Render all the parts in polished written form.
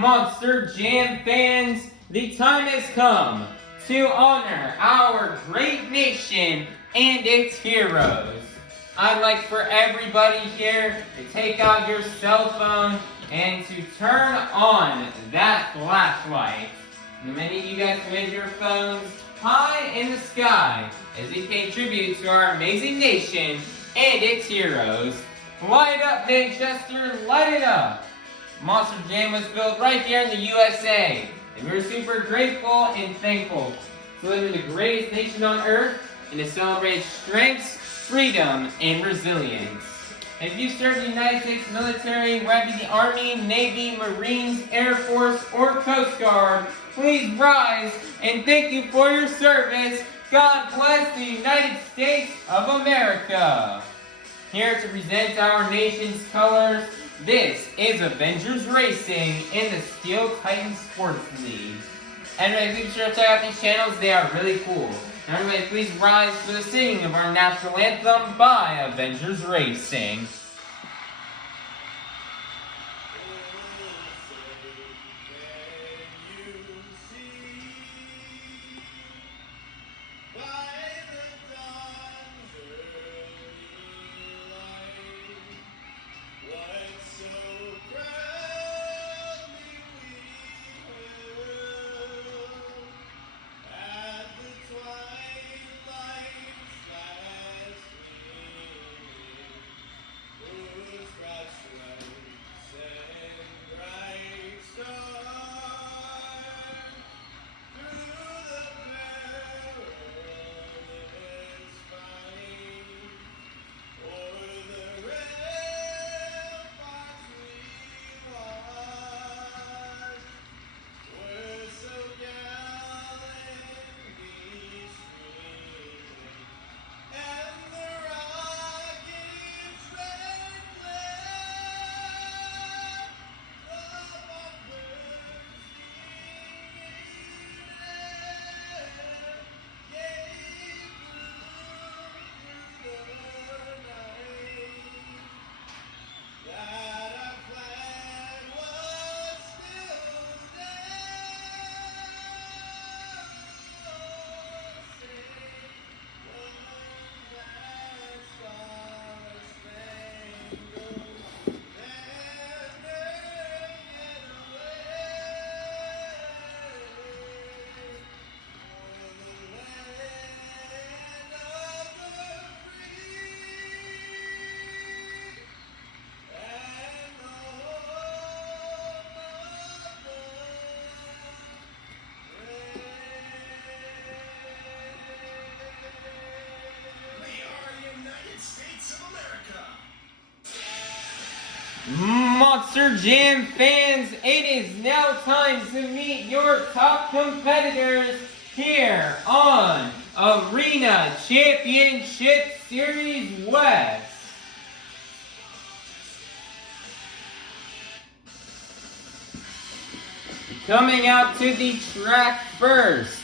Monster Jam fans, the time has come to honor our great nation and its heroes. I'd like for everybody here to take out your cell phone and to turn on that flashlight. And many of you guys wave your phones high in the sky as we pay tribute to our amazing nation and its heroes. Light up, Manchester, light it up! Monster Jam was built right here in the USA, and we're super grateful and thankful to live in the greatest nation on earth and to celebrate strengths, freedom, and resilience. If you serve the United States military, whether it be the Army, Navy, Marines, Air Force, or Coast Guard, please rise and thank you for your service. God bless the United States of America. Here to present our nation's colors, this is Avengers Racing in the Steel Titan Sports League. Everybody, be sure to check out these channels, they are really cool. And everybody, please rise for the singing of our national anthem by Avengers Racing. Monster Jam fans, it is now time to meet your top competitors here on Arena Championship Series West. Coming out to the track first.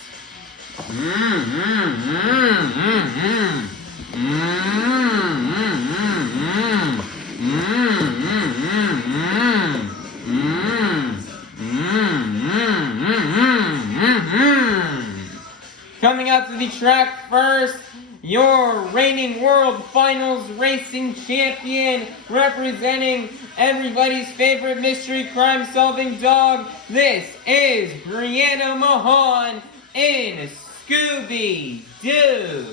Coming out to the track first, your reigning World Finals Racing Champion, representing everybody's favorite mystery crime-solving dog. This is Brianna Mahon in Scooby-Doo.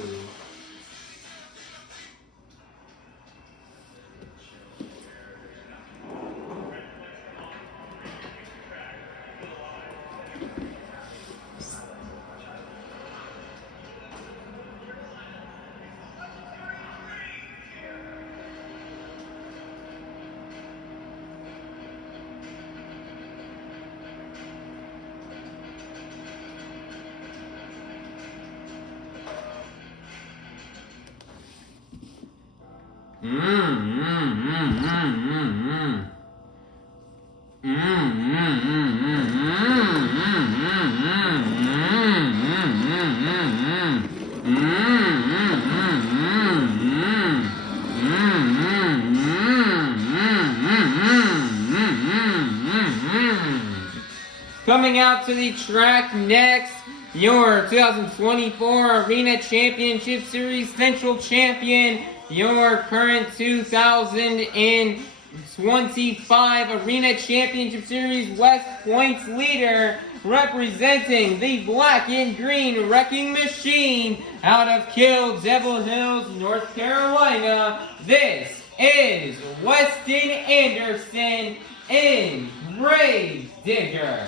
Coming out to the track next, your 2024 Arena Championship Series Central Champion, your current 2025 Arena Championship Series West Points leader, representing the black and green Wrecking Machine out of Kill Devil Hills, North Carolina. This is Weston Anderson in Grave Digger.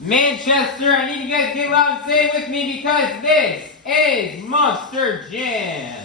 Manchester, I need you guys to get loud and say it with me because this is Monster Jam.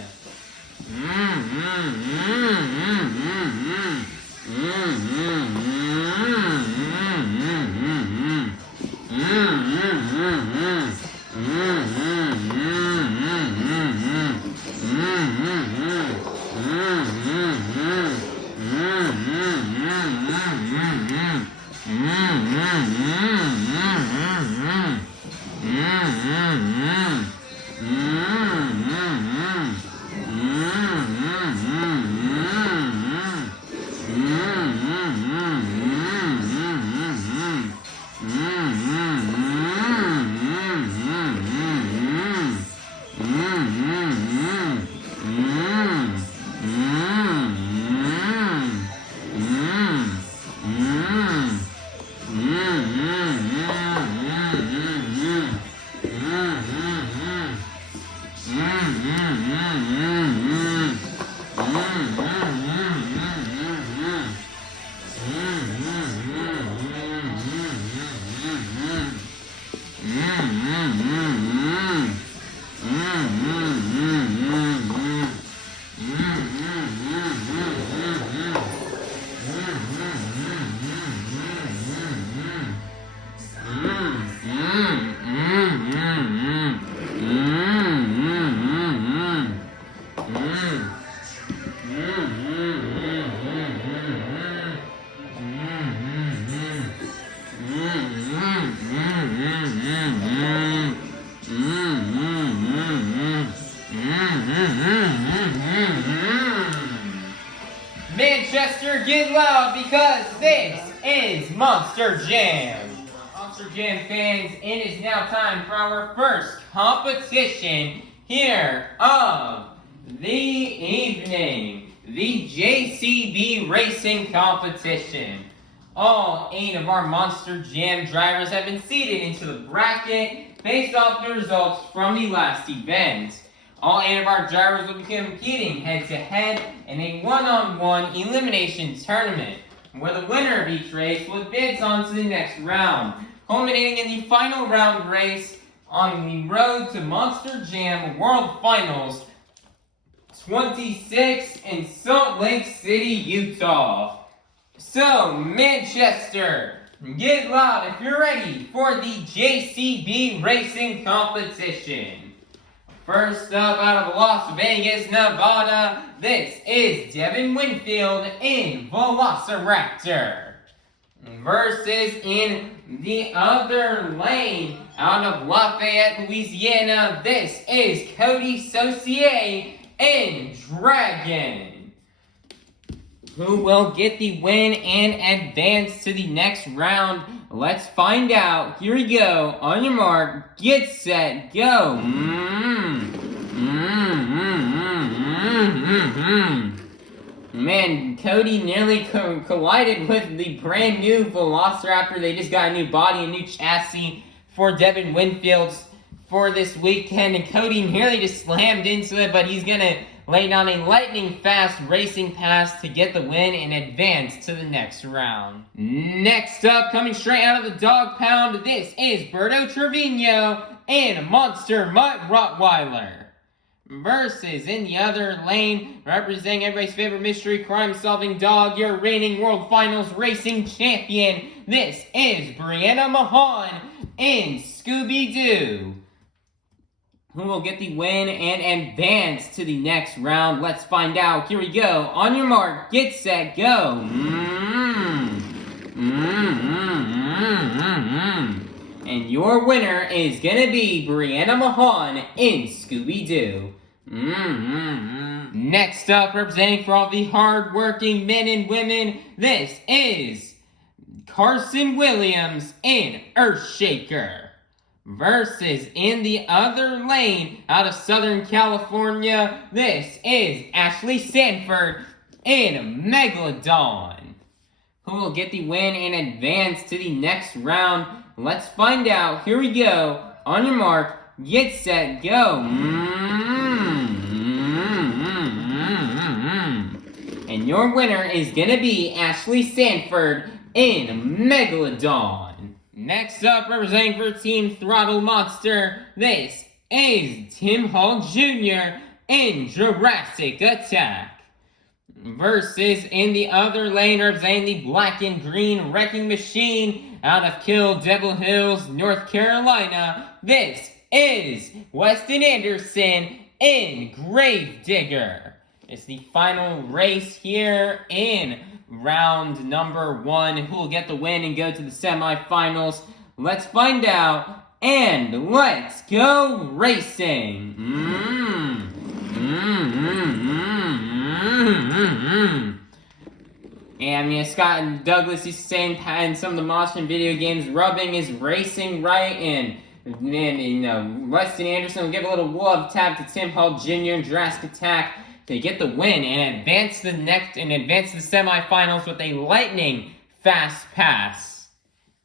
Manchester, get loud because this is Monster Jam. Monster Jam fans, it is now time for our first competition here of the evening, the JCB Racing Competition. All 8 of our Monster Jam drivers have been seated into the bracket based off the results from the last event. All 8 of our drivers will be competing head-to-head in a one-on-one elimination tournament, where the winner of each race will advance on to the next round, culminating in the final round race on the road to Monster Jam World Finals 26 in Salt Lake City, Utah. So, Manchester, get loud if you're ready for the JCB Racing Competition. First up out of Las Vegas, Nevada, this is Devin Winfield in Velociraptor. versus in the other lane out of Lafayette, Louisiana, this is Coty, Saucier, and Dragon. Who will get the win and advance to the next round? Let's find out. Here we go. On your mark, get set, go. Man, Coty nearly collided with the brand new Velociraptor. They just got a new body, a new chassis for Devin Winfield for this weekend. And Coty nearly just slammed into it, but he's going to lay down a lightning fast racing pass to get the win and advance to the next round. Next up, coming straight out of the dog pound, this is Berto, Trevino and Monster Mutt Rottweiler. Versus in the other lane, representing everybody's favorite mystery crime-solving dog, your reigning World Finals racing champion. This is Brianna, Mahon and Scooby-Doo. Who will get the win and advance to the next round? Let's find out. Here we go. On your mark, get set, go. And your winner is gonna be Brianna, Mahon in Scooby-Doo. Next up, representing for all the hard-working men and women, this is Carson Williams in Earthshaker. Versus in the other lane out of Southern California, this is Ashley Sanford in Megalodon. Who will get the win and advance to the next round? Let's find out. Here we go. On your mark, get set, go. And your winner is gonna be Ashley Sanford in Megalodon. Next up, representing for Team Throttle Monster, this is Tim Hall Jr. in Jurassic Attack. Versus in the other lane, representing the black and green wrecking machine out of Kill Devil Hills, North Carolina, this is Weston Anderson in Gravedigger. It's the final race here in round number 1. Who will get the win and go to the semifinals? Let's find out, and let's go racing. And Scott and Douglas used to say in some of the Monster video games, rubbing is racing right, and Weston Anderson will give a little love tap to Tim Hall Jr. in Jurassic Attack to get the win and advance to the semifinals with a lightning fast pass.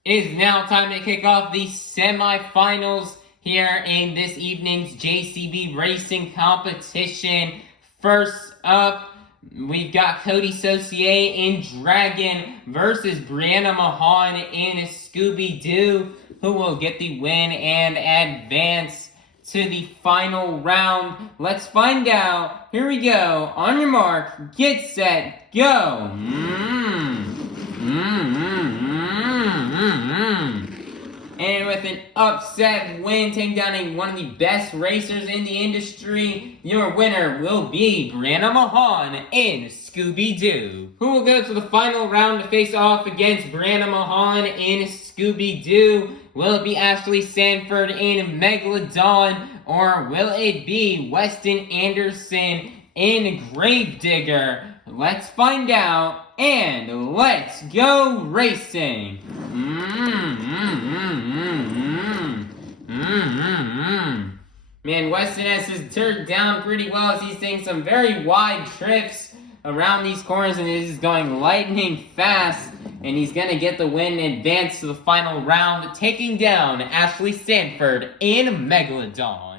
It is now time to kick off the semifinals here in this evening's JCB racing competition. First up, we've got Coty, Saucier in Dragon versus Brianna, Mahon in Scooby-Doo. Who will get the win and advance to the final round? Let's find out. Here we go. On your mark, get set, go. And with an upset win, taking down one of the best racers in the industry, your winner will be Brianna Mahon in Scooby-Doo. Who will go to the final round to face off against Brianna Mahon in Scooby-Doo? Will it be Ashley Sanford in Megalodon, or will it be Weston Anderson in Gravedigger? Let's find out, and let's go racing. Man, Weston has his turret down pretty well as he's taking some very wide drifts around these corners, and this is going lightning fast, and he's gonna get the win and advance to the final round, taking down Ashley Sanford in Megalodon.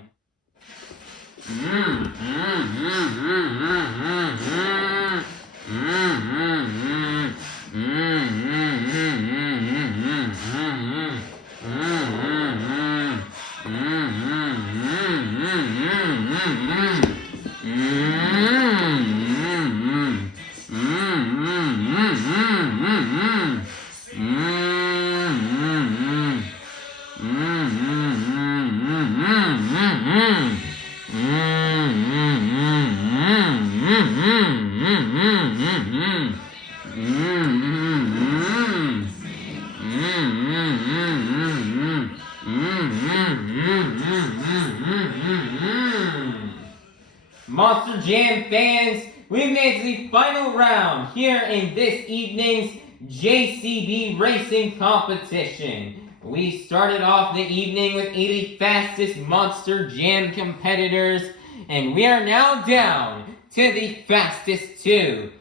Monster Jam fans, we've made it to the final round here in this evening's JCB racing competition. We started off the evening with 80 fastest Monster Jam competitors, and we are now down to the fastest 2.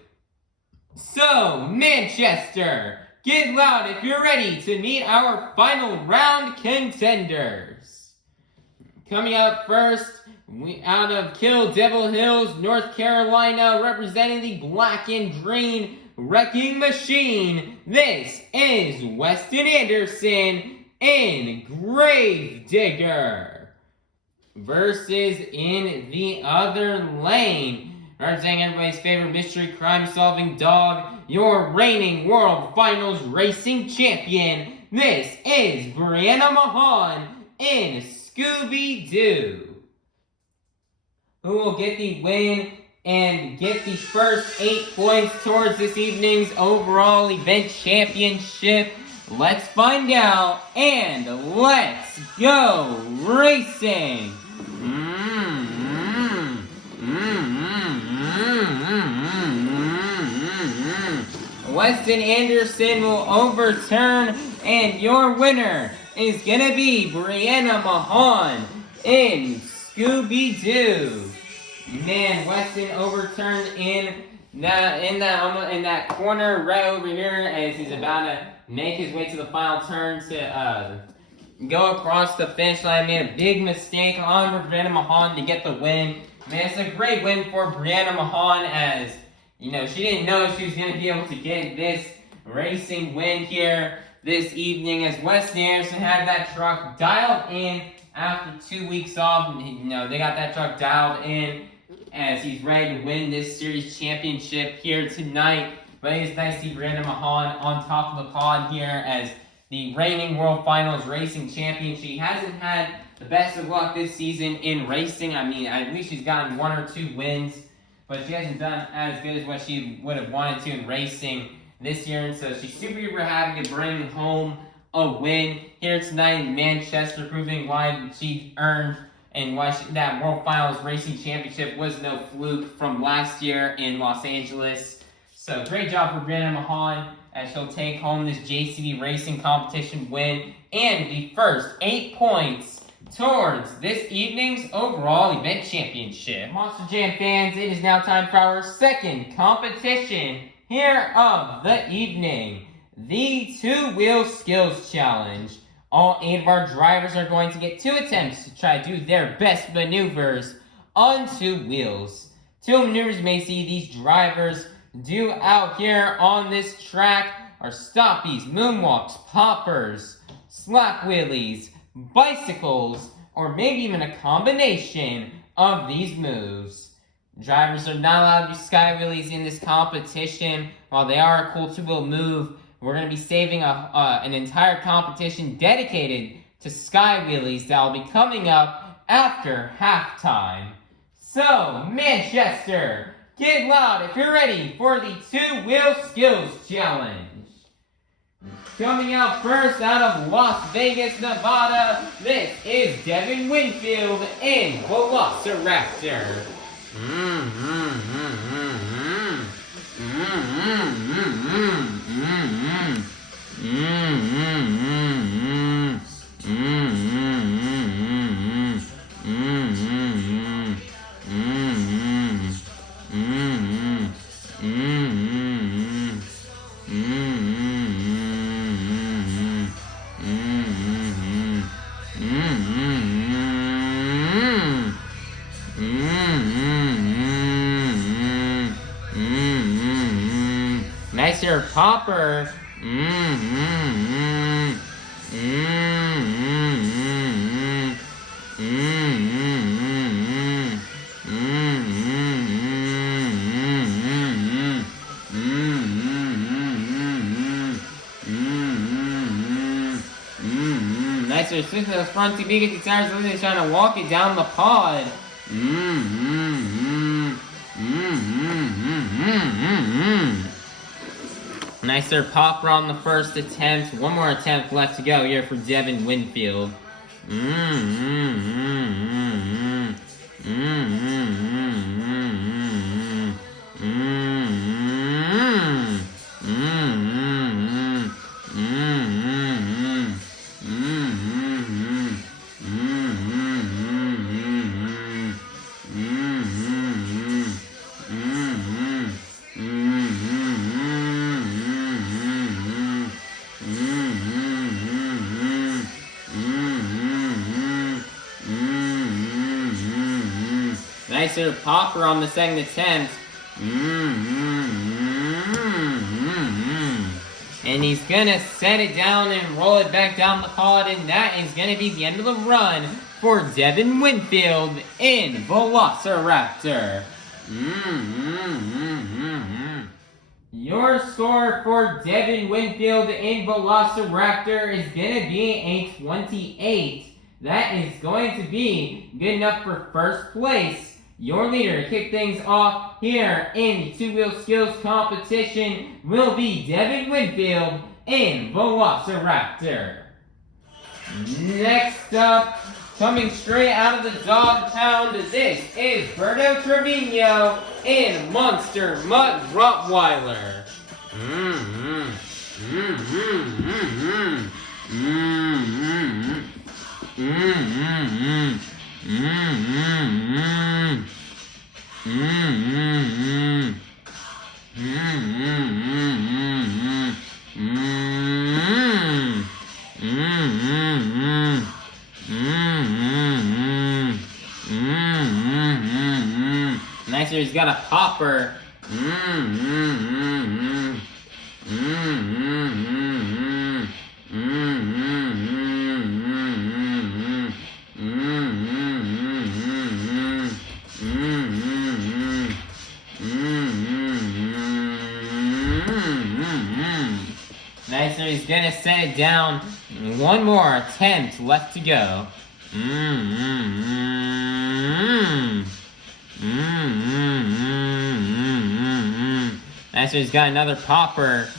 So, Manchester, get loud if you're ready to meet our final round contenders. Coming up first, out of Kill Devil Hills, North Carolina, representing the black and green Wrecking Machine, this is Weston Anderson in Gravedigger. Versus in the other lane, representing everybody's favorite mystery crime-solving dog, your reigning World Finals Racing Champion, this is Brianna Mahon in Scooby-Doo. Who will get the win and get the first 8 points towards this evening's overall event championship? Let's find out, and let's go racing! Weston Anderson will overturn, and your winner is gonna be Brianna Mahon in Scooby-Doo. Man, Weston overturned in that corner right over here as he's about to make his way to the final turn to go across the finish line. Made a big mistake on Brianna Mahon to get the win. Man, it's a great win for Brianna Mahon, as you know, she didn't know she was going to be able to get this racing win here this evening, as Weston Anderson had that truck dialed in after 2 weeks off. You know, they got that truck dialed in as he's ready to win this series championship here tonight. But it's nice to see Brianna Mahon on top of the pod here as the reigning World Finals Racing Champion. She hasn't had the best of luck this season in racing. I mean, at least she's gotten 1 or 2 wins, but she hasn't done as good as what she would have wanted to in racing this year. And so she's super happy to bring home a win here tonight in Manchester, proving why she earned and why that World Finals Racing Championship was no fluke from last year in Los Angeles. So great job for Brianna Mahon, as she'll take home this JCB racing competition win and the first 8 points towards this evening's overall event championship. Monster Jam fans, it is now time for our second competition here of the evening, the 2-Wheel Skills Challenge. All 8 of our drivers are going to get 2 attempts to try to do their best maneuvers on 2 wheels. 2 maneuvers you may see these drivers do out here on this track are stoppies, moonwalks, poppers, slap wheelies, bicycles, or maybe even a combination of these moves. Drivers are not allowed to do sky wheelies in this competition. While they are a cool 2-wheel move, we're going to be saving an entire competition dedicated to sky wheelies that will be coming up after halftime. So, Manchester, get loud if you're ready for the 2-Wheel Skills Challenge. Coming out first out of Las Vegas, Nevada, this is Devin Winfield in Velociraptor. Nicer popper. Nicer switch to the front to be at the tires, and they're trying to walk it down the pod. Nicer popper on the first attempt. 1 more attempt left to go here for Devin Winfield. Nice little popper on the second attempt. And he's gonna set it down and roll it back down the pod, and that is gonna be the end of the run for Devin Winfield in Velociraptor. Your score for Devin Winfield in Velociraptor is gonna be a 28. That is going to be good enough for first place. Your leader to kick things off here in the two-wheel skills competition will be Devin Winfield in Velociraptor. Next up, coming straight out of the dog pound, this is Berto Trevino in Monster Mutt Rottweiler. Nice, he's got a popper. Nice, so he's gonna set it down. One more attempt left to go. Nice, so he's got another popper.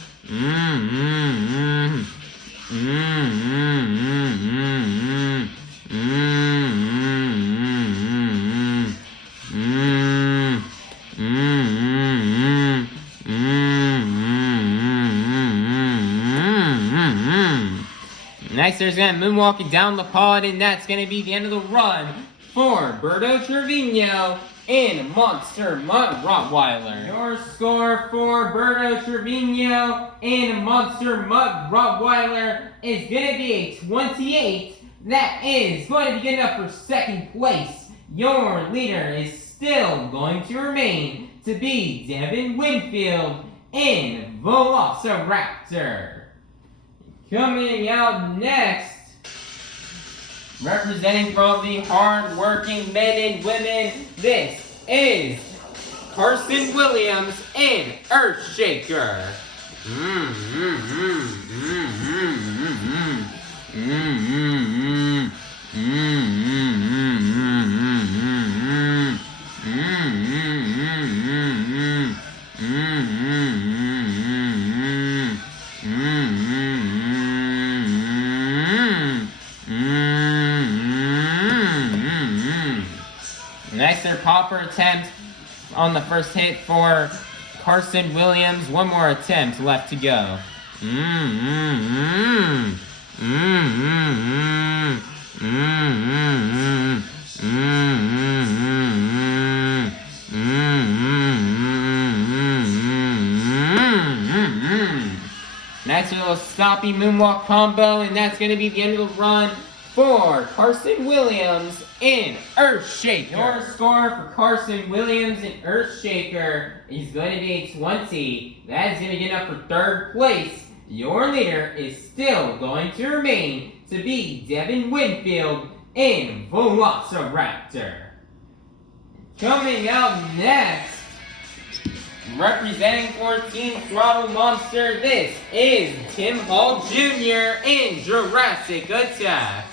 Nice, there's gonna moonwalk it down the pod, and that's gonna be the end of the run for Berto Trevino in Monster Mutt Rottweiler. Your score for Berto Trevino in Monster Mutt Rottweiler is gonna be a 28. That is going to be good enough for second place. Your leader is still going to remain to be Devin Winfield in Velociraptor. Coming out next, representing for all the hard-working men and women, this is Carson Williams in Earthshaker. Nice there popper attempt on the first hit for Carson Williams. One more attempt left to go. Nice little stoppy moonwalk combo, and that's going to be the end of the run for Carson Williams in Earthshaker. Your score for Carson Williams in Earthshaker is going to be a 20. That is going to get up for third place. Your leader is still going to remain to be Devin Winfield in Velociraptor. Coming out next, representing for Team Throttle Monster, this is Tim Hall Jr. in Jurassic Attack.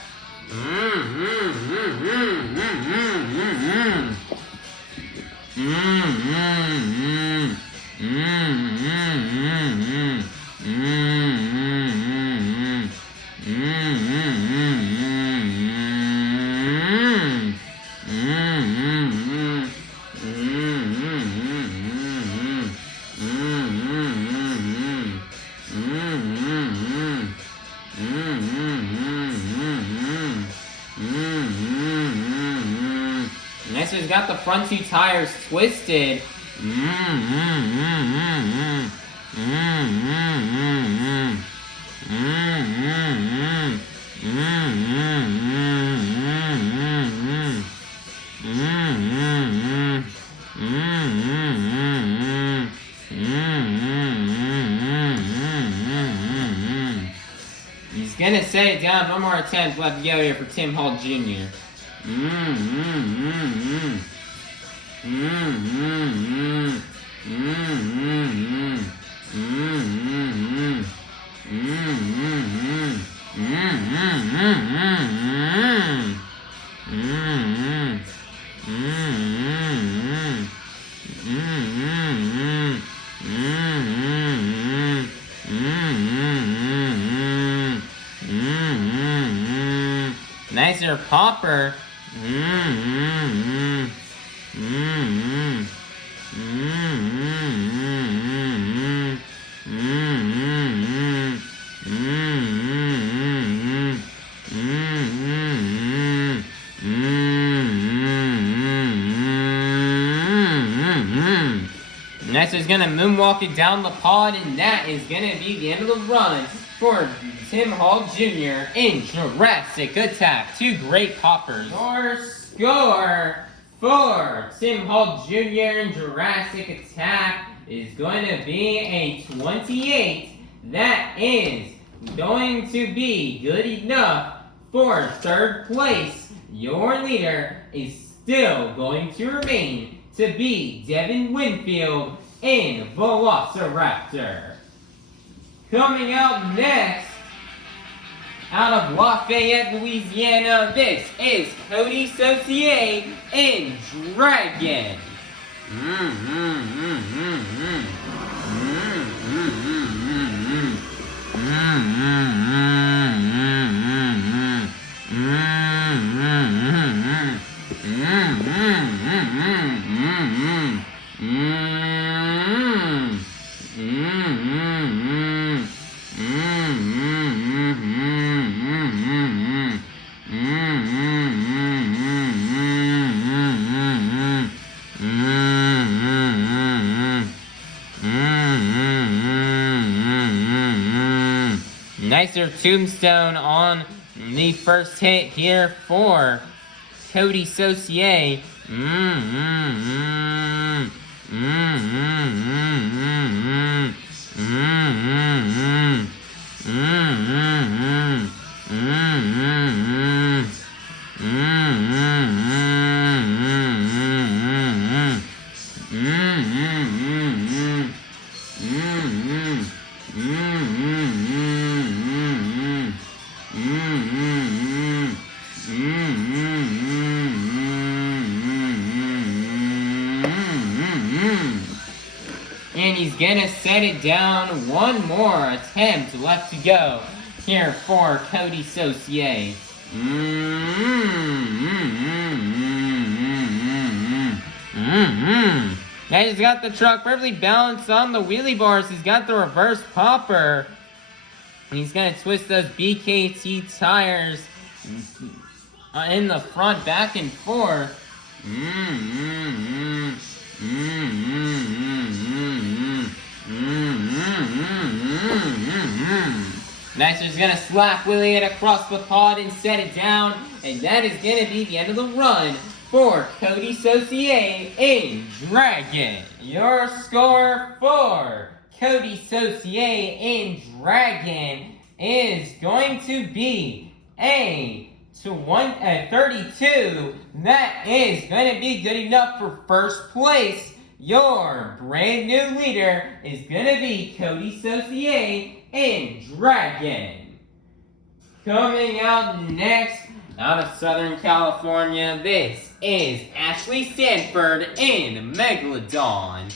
Next, he's got the front two tires twisted. gonna set it down. One more attempt left to go here for Tim Hall Jr. Nicer popper. Next is gonna moonwalk it down the pod, and that is gonna be the end of the run for Tim Hall Jr. in Jurassic Attack. Two great poppers. Your score for Tim Hall Jr. in Jurassic Attack is going to be a 28. That is going to be good enough for third place. Your leader is still going to remain to be Devin Winfield in Velociraptor. Coming out next, out of Lafayette, Louisiana, this is Coty Saucier in Dragon. Nicer tombstone on the first hit here for Coty Saucier. And he's gonna set it down. One more attempt left to go here for Coty Saucier. Now he's got the truck perfectly balanced on the wheelie bars. He's got the reverse popper. And he's gonna twist those BKT tires in the front, back and forth. Nicer's gonna slap wheelie it across the pod and set it down, and that is gonna be the end of the run for Coty Saucier in Dragon. Your score for Coty Saucier in Dragon is going to be a 32. That is going to be good enough for first place. Your brand new leader is going to be Coty Saucier in Dragon. Coming out next, out of Southern California, this is Ashley Sanford in Megalodon.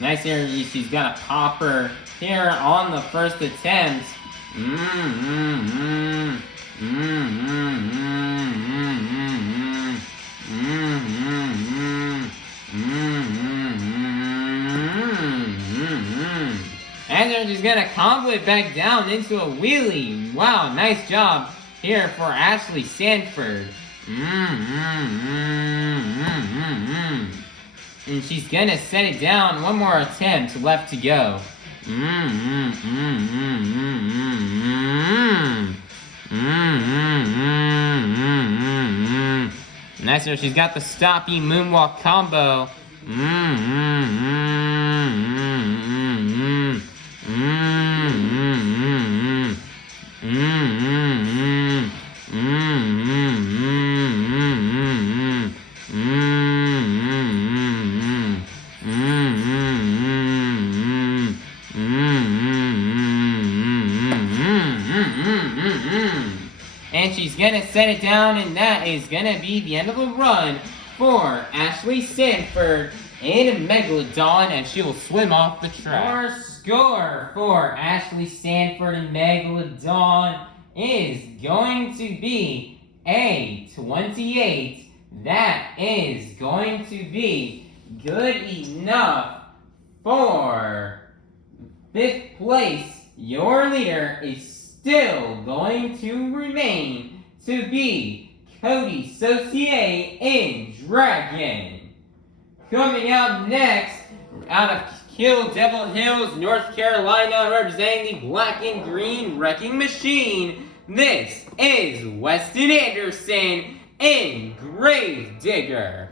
Nice here, she's got a popper here on the first attempt. And then she's gonna combo it back down into a wheelie. Wow, nice job here for Ashley Sanford. And she's gonna set it down. One more attempt left to go. Nice, so she's got the stoppy moonwalk combo. And she's gonna set it down, and that is gonna be the end of the run for Ashley Sanford and Megalodon, and she will swim off the track. Our score for Ashley Sanford and Megalodon is going to be a 28. That is going to be good enough for 5th place. Your leader is still going to remain to be Coty, Saucier, and Dragon. Coming out next, out of Kill Devil Hills, North Carolina, representing the black and green wrecking machine, this is Weston Anderson and Grave Digger.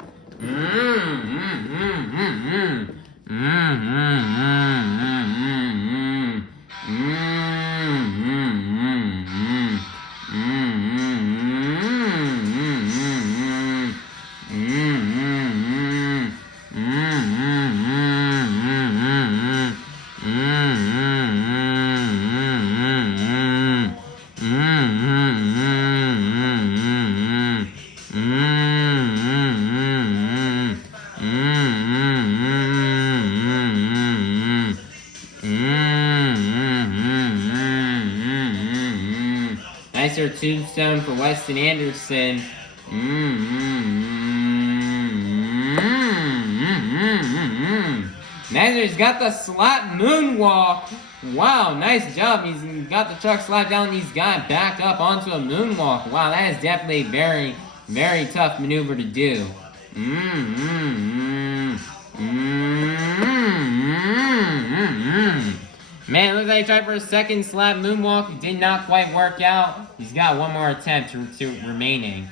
Nicer tombstone for Weston Anderson. Nicer's got the slap moonwalk. Wow, nice job. He's got the truck slapped down and he's got it back up onto a moonwalk. Wow, that is definitely a very, very tough maneuver to do. Man, looks like he tried for a second slap moonwalk. It did not quite work out. He's got one more attempt to remaining.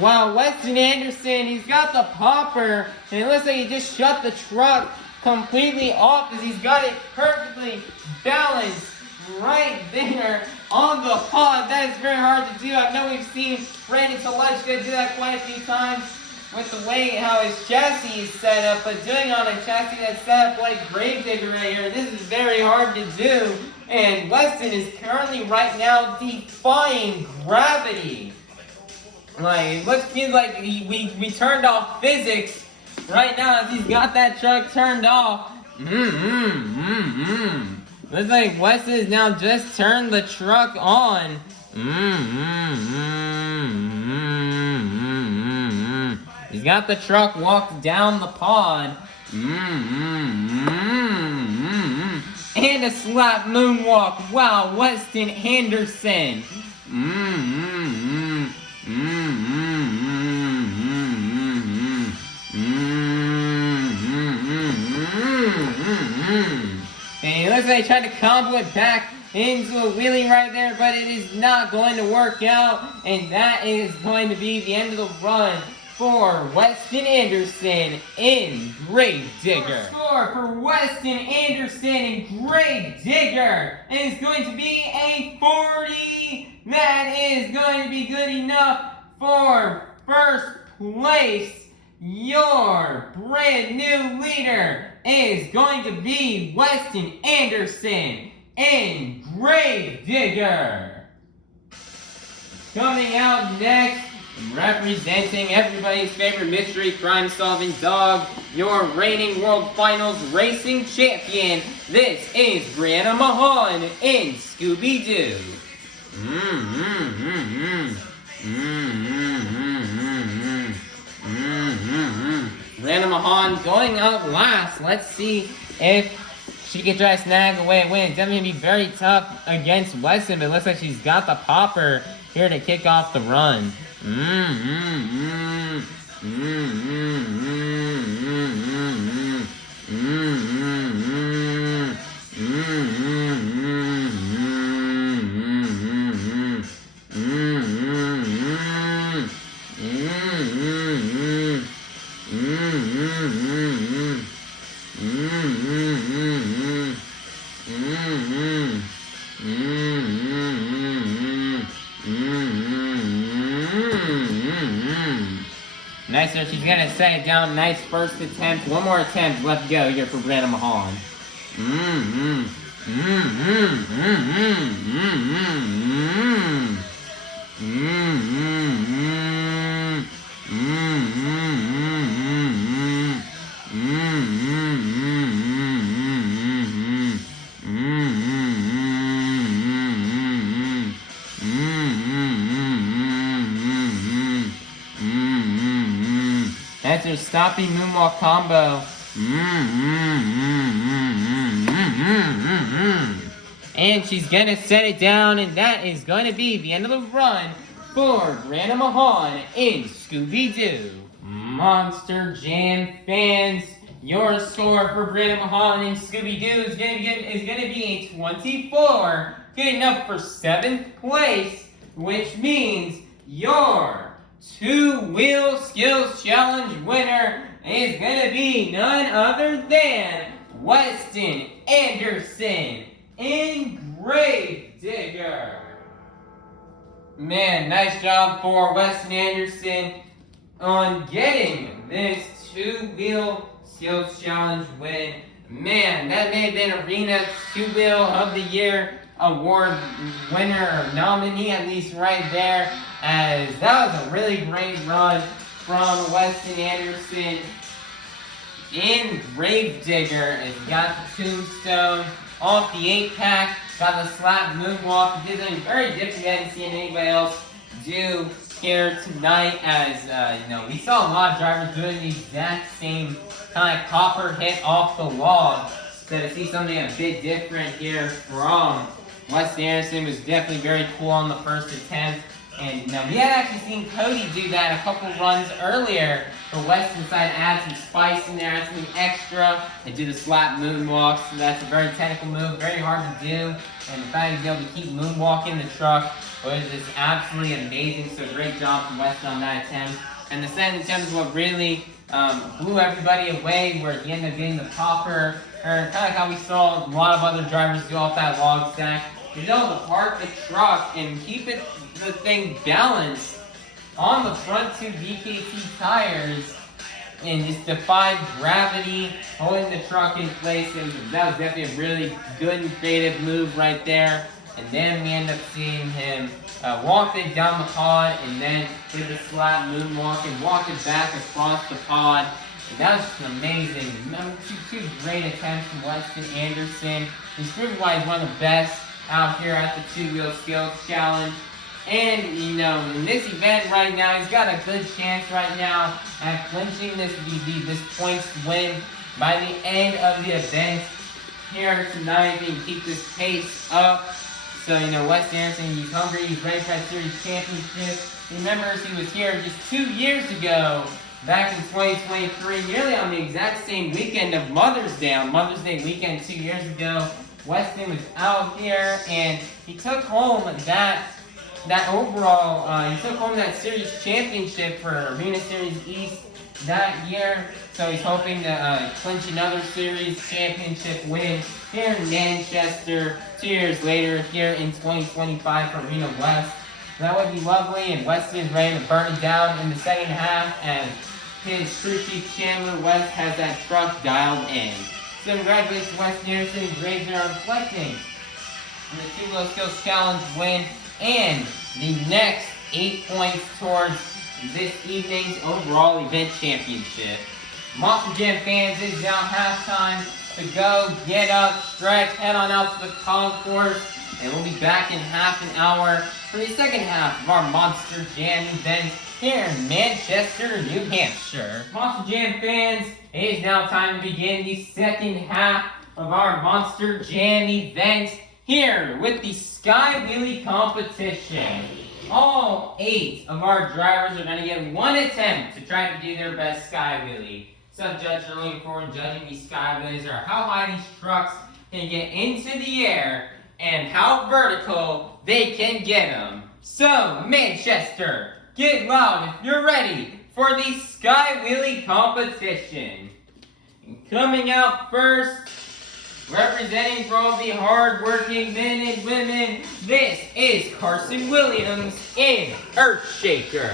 Wow, Weston Anderson, he's got the popper, and it looks like he just shut the truck completely off because he's got it perfectly balanced right there on the pod. That is very hard to do. I know we've seen Randy Telechka do that quite a few times with the way how his chassis is set up, but doing on a chassis that's set up like Gravedigger right here, this is very hard to do. And Weston is currently right now defying gravity. Like, it seems like we turned off physics right now as he's got that truck turned off. Looks like Weston has now just turned the truck on. He's got the truck walked down the pod. And a slap moonwalk. Wow, Weston Anderson. And he looks like he tried to combo it back into a wheelie right there, but it is not going to work out. And that is going to be the end of the run for Weston Anderson and Grave Digger. Score for Weston Anderson and Grave Digger is going to be a 40. That is going to be good enough for first place. Your brand new leader is going to be Weston Anderson and Grave Digger. Coming out next, representing everybody's favorite mystery crime-solving dog, your reigning World Finals racing champion, this is Brianna Mahon in Scooby-Doo. going up last. Let's see if she can try to snag away a win. It's definitely going to be very tough against Weston, but it looks like she's got the popper here to kick off the run. Nice, so she's gonna set it down. Nice first attempt. One more attempt left to go here for Brianna Mahon. That's her stopping moonwalk combo. And she's gonna set it down, and that is gonna be the end of the run for Brianna Mahon in Scooby-Doo. Monster Jam fans, your score for Brianna Mahon in Scooby-Doo is gonna be a 24, good enough for 7th place, which means your 2-wheel skills challenge winner is gonna be none other than Weston Anderson in Gravedigger. Man, nice job for Weston Anderson on getting this 2-wheel skills challenge win. Man, that may have been Arena's 2-wheel of the year award winner or nominee, at least right there, as that was a really great run from Weston Anderson in Gravedigger. It got the tombstone off the 8-pack, got the slap moonwalk. Did something very different. I hadn't seen anybody else do here tonight, as we saw a lot of drivers doing the exact same kind of copper hit off the log. So to see something a bit different here from Weston Anderson was definitely very cool on the first attempt. And we had actually seen Coty do that a couple runs earlier, but Weston decided to add some spice in there, add something extra, and do the slap moonwalk. So that's a very technical move, very hard to do. And the fact he's able to keep moonwalking the truck was just absolutely amazing. So great job from Weston on that attempt. And the second attempt is what really blew everybody away, where he ended up getting the popper, or kind of like how we saw a lot of other drivers do off that log stack. He's able to park the truck and keep the thing balanced on the front 2 VKT tires and just defied gravity, holding the truck in place. And that was definitely a really good and creative move right there. And then we end up seeing him walk it down the pod and then did the slap moonwalk and walk it back across the pod. And that was just amazing. Two great attempts from Weston Anderson. He's proving-wise one of the best out here at the 2-wheel skills challenge. And, in this event right now, he's got a good chance right now at clinching this points win by the end of the event here tonight. He can keep this pace up. So, Weston Anderson, he's hungry, he's ready for that series championship. He remembers he was here just 2 years ago, back in 2023, nearly on the exact same weekend of Mother's Day. On Mother's Day weekend 2 years ago, Weston was out here, and he took home that overall, he took home that series championship for Arena Series East that year. So he's hoping to clinch another series championship win here in Manchester 2 years later here in 2025 for Arena West. That would be lovely, and Weston is ready to burn it down in the second half, and his crew chief Chandler West has that truck dialed in. So congratulations, Weston Anderson. Grades are reflecting on the 2-wheel skills challenge win and the next 8 points towards this evening's overall event championship. Monster Jam fans, it's now halftime to go, get up, stretch, head on out to the concourse, and we'll be back in half an hour for the second half of our Monster Jam event here in Manchester, New Hampshire. Monster Jam fans, it is now time to begin the second half of our Monster Jam event here with the Sky Wheelie competition. All 8 of our drivers are going to get one attempt to try to do their best Sky Wheelie. Some judges are looking forward to judging these Sky Wheelies are how high these trucks can get into the air and how vertical they can get them. So, Manchester, get loud if you're ready for the Sky Wheelie competition. And coming out first, representing for all the hard-working men and women, this is Carson Williams in Earthshaker.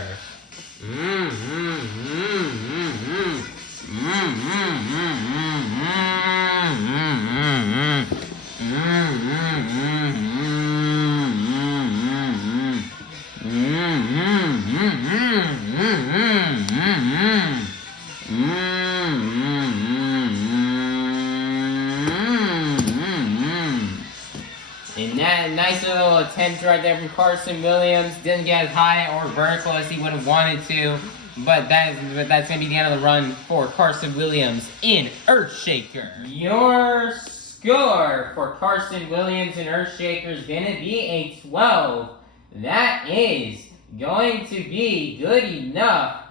And that nice little attempt right there from Carson Williams. Didn't get as high or vertical as he would have wanted to. But that's going to be the end of the run for Carson Williams in Earthshaker. Your score for Carson Williams in Earthshaker is going to be a 12. That is going to be good enough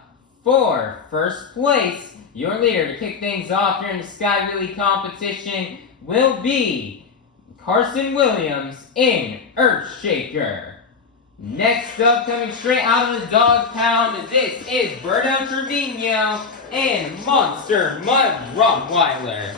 for first place. Your leader to kick things off here in the Sky Wheelie competition will be Carson Williams in Earthshaker. Next up, coming straight out of the dog pound, this is Berto Trevino and Monster Mutt Rottweiler.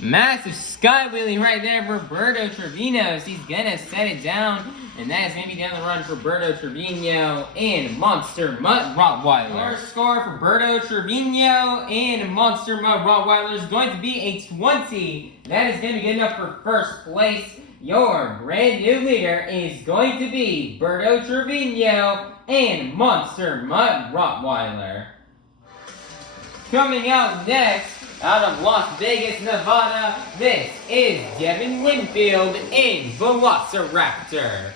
Massive Sky Wheelie right there for Berto Trevino. He's gonna set it down, and that is maybe down the run for Berto Trevino and Monster Mutt Rottweiler. Our score for Berto Trevino and Monster Mutt Rottweiler is going to be a 20. That is going to be good enough for first place. Your brand new leader is going to be Berto Trevino and Monster Mutt Rottweiler. Coming out next, out of Las Vegas, Nevada, this is Devin Winfield in Velociraptor.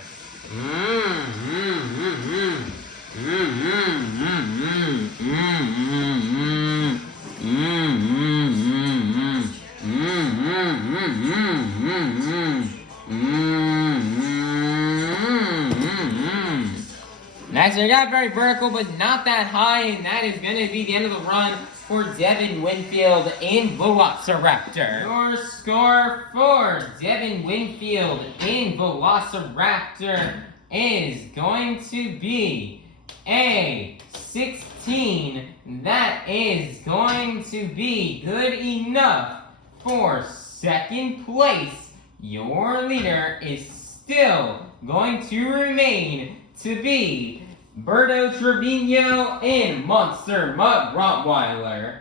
Nice, we got very vertical, but not that high, and that is going to be the end of the run for Devin Winfield in Velociraptor. Your score for Devin Winfield in Velociraptor is going to be a 16. That is going to be good enough for second place. Your leader is still going to remain to be Berto Trevino and Monster Mutt Rottweiler.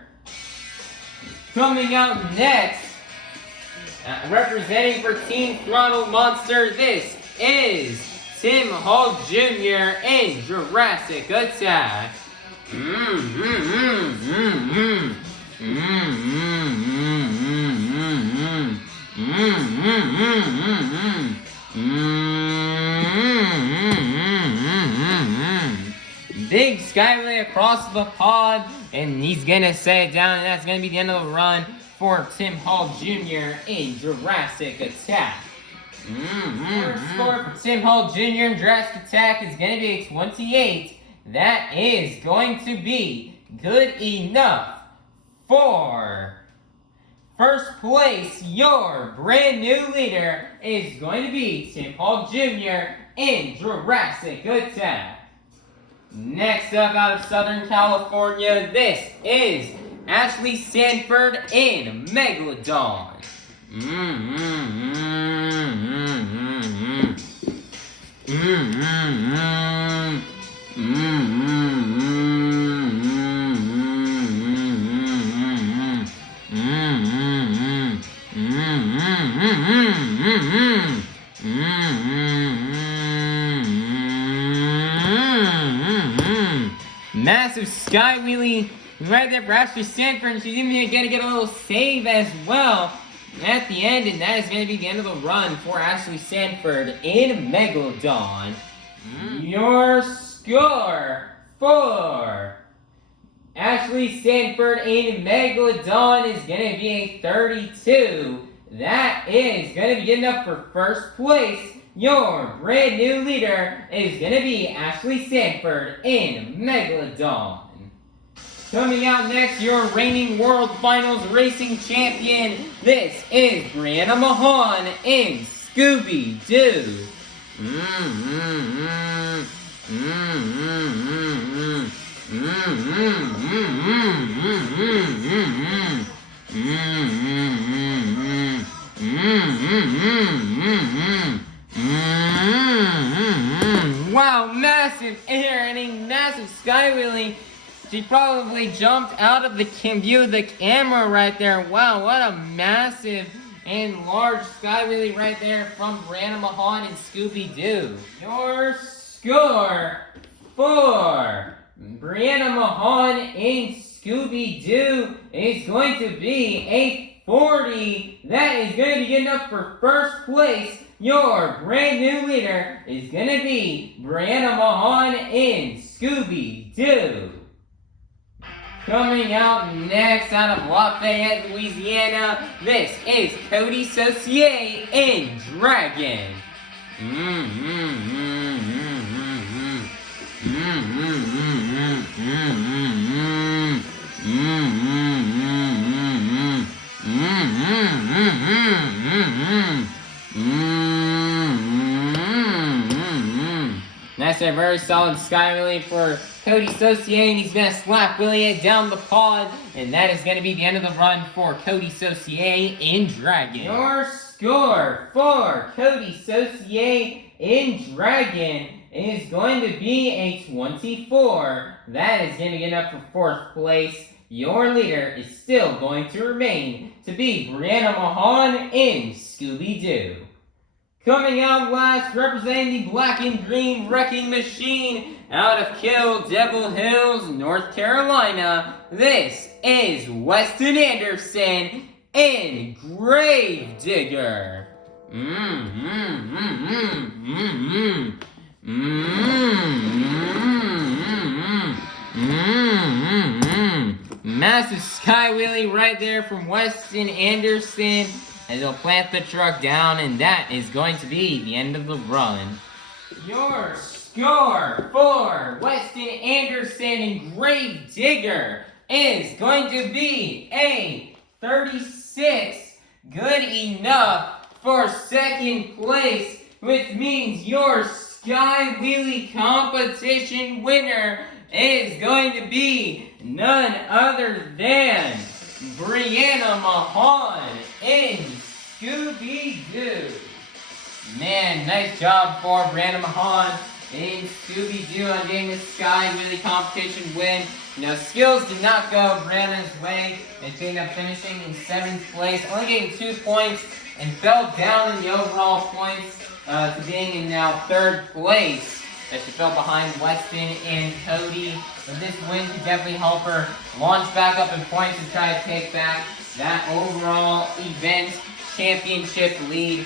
Coming out next, representing for Team Throttle Monster, this is Tim Hall Jr. in Jurassic Attack. Big Skyway across the pond, and he's gonna set it down, and that's gonna be the end of the run for Tim Hall Jr. in Jurassic Attack. Our score for Tim Hall Jr. in Jurassic Attack is gonna be a 28. That is going to be good enough for first place. Your brand new leader is going to be Tim Hall Jr. in Jurassic Attack. Next up, out of Southern California, this is Ashley Sanford in Megalodon. Massive sky wheelie right there for Ashley Sanford, and she's even gonna get a little save as well at the end, and that is gonna be the end of the run for Ashley Sanford in Megalodon. Your score for Ashley Sanford in Megalodon is gonna be a 32. That is gonna be good enough for first place. Your brand new leader is gonna be Ashley Sanford in Megalodon. Coming out next, your reigning World Finals Racing Champion. This is Brianna Mahon in Scooby-Doo. Wow, massive air and a massive sky wheelie. She probably jumped out of the view of the camera right there. Wow, what a massive and large sky wheelie right there from Brianna Mahon and Scooby-Doo. Your score for Brianna Mahon in Scooby-Doo is going to be a 40. That is going to be good enough for first place. Your brand new leader is going to be Brianna Mahon in Scooby-Doo. Coming out next out of Lafayette, Louisiana, this is Coty Saucier in Dragon. That's a very solid sky wheelie for Coty Saucier, and he's going to slap wheelie it down the pod, and that is going to be the end of the run for Coty Saucier in Dragon. Your score for Coty Saucier in Dragon is going to be a 24. That is going to get up for fourth place. Your leader is still going to remain to be Brianna Mahon in Scooby-Doo. Coming out last, representing the black and green wrecking machine out of Kill Devil Hills, North Carolina, this is Weston Anderson in Gravedigger. Massive sky wheelie right there from Weston Anderson. And they'll plant the truck down, and that is going to be the end of the run. Your score for Weston Anderson and Gravedigger is going to be a 36. Good enough for second place, which means your Sky Wheelie competition winner is going to be none other than Brianna Mahon in Scooby-Doo. Man, nice job for Brianna Mahon in Scooby-Doo on getting the Sky Wheelie competition win. Now, skills did not go Brianna's way, and she ended up finishing in 7th place, only getting 2 points, and fell down in the overall points to being in now 3rd place. As she fell behind Weston and Coty. But this win could definitely help her launch back up in points and try to take back that overall event championship lead.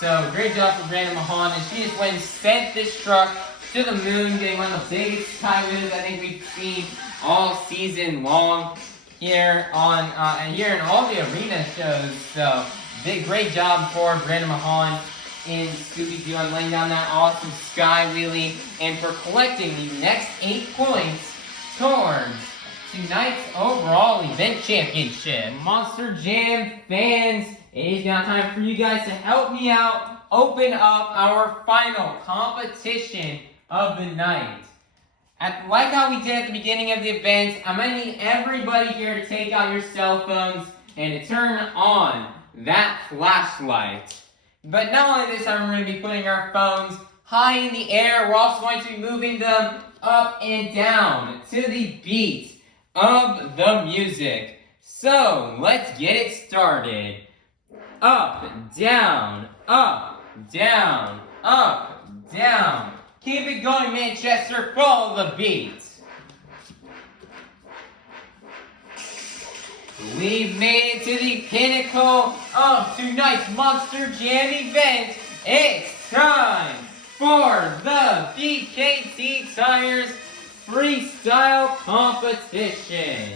So great job for Brianna Mahon, and she just went and sent this truck to the moon, getting one of the biggest sky wheelies I think we've seen all season long here on and here in all the arena shows. So great job for Brianna Mahon in Scooby-Doo on laying down that awesome sky wheelie and for collecting the next 8 points towards tonight's overall event championship. Monster Jam fans, it is now time for you guys to help me out, open up our final competition of the night. Like how we did at the beginning of the event, I'm going to need everybody here to take out your cell phones and to turn on that flashlight. But not only this time, we're going to be putting our phones high in the air. We're also going to be moving them up and down to the beat of the music. So, let's get it started. up, down, up, down, up, down. Keep it going, Manchester, follow the beat. We've made it to the pinnacle of tonight's Monster Jam event. It's time for the BKT Tires Freestyle Competition.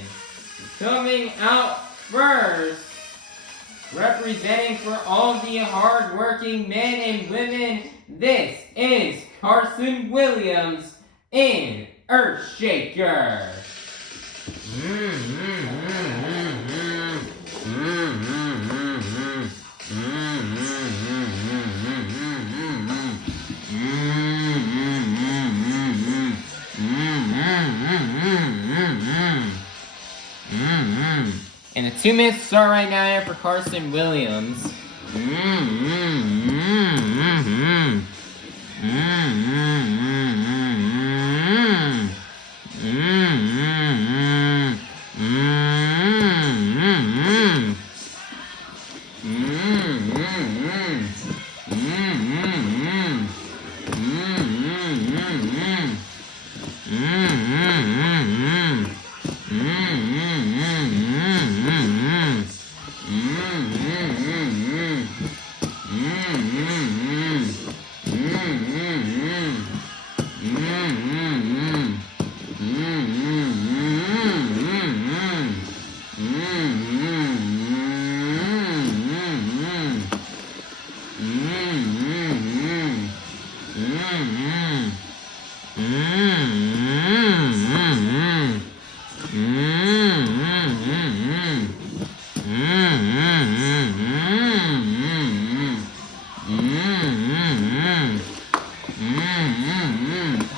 Coming out first, representing for all the hard-working men and women, this is Carson Williams in Earthshaker. And a 2-minute start right now here for Carson Williams.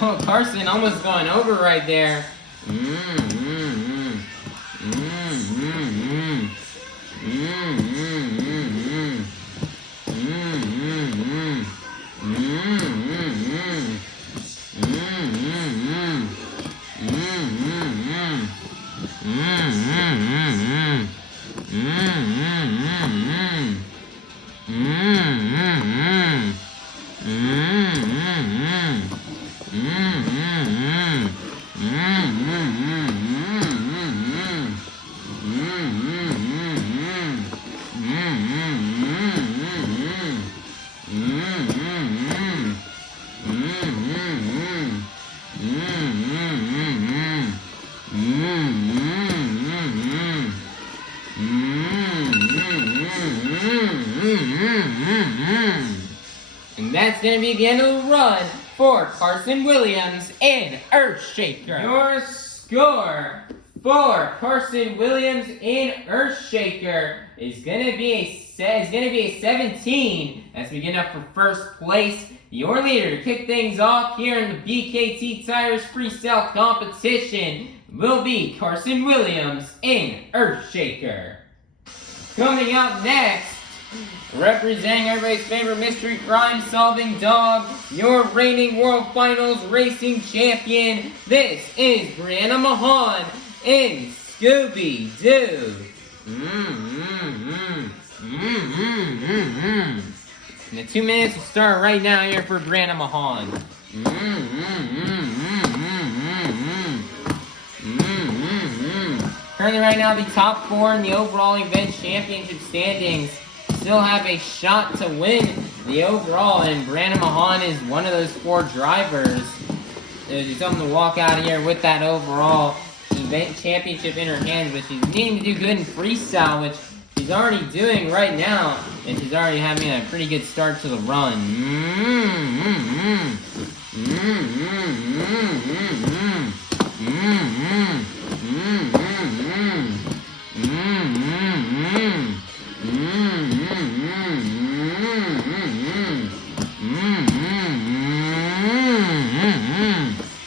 Oh, Carson almost going over right there. And that's going to be the end of the run for Carson Williams in Earthshaker. Your score for Carson Williams in Earthshaker is going to be a 17 as we get up for first place. Your leader to kick things off here in the BKT Tires Freestyle Competition will be Carson Williams in Earthshaker. Coming out next, representing everybody's favorite mystery crime solving dog, your reigning World Finals racing champion, this is Brianna Mahon in Scooby-Doo. And the 2 minutes will start right now here for Brianna Mahon. Currently right now the top 4 in the overall event championship standings still have a shot to win the overall, and Brianna Mahon is one of those 4 drivers. There's something to walk out of here with that overall event championship in her hands, but she's needing to do good in freestyle, which she's already doing right now, and she's already having a pretty good start to the run.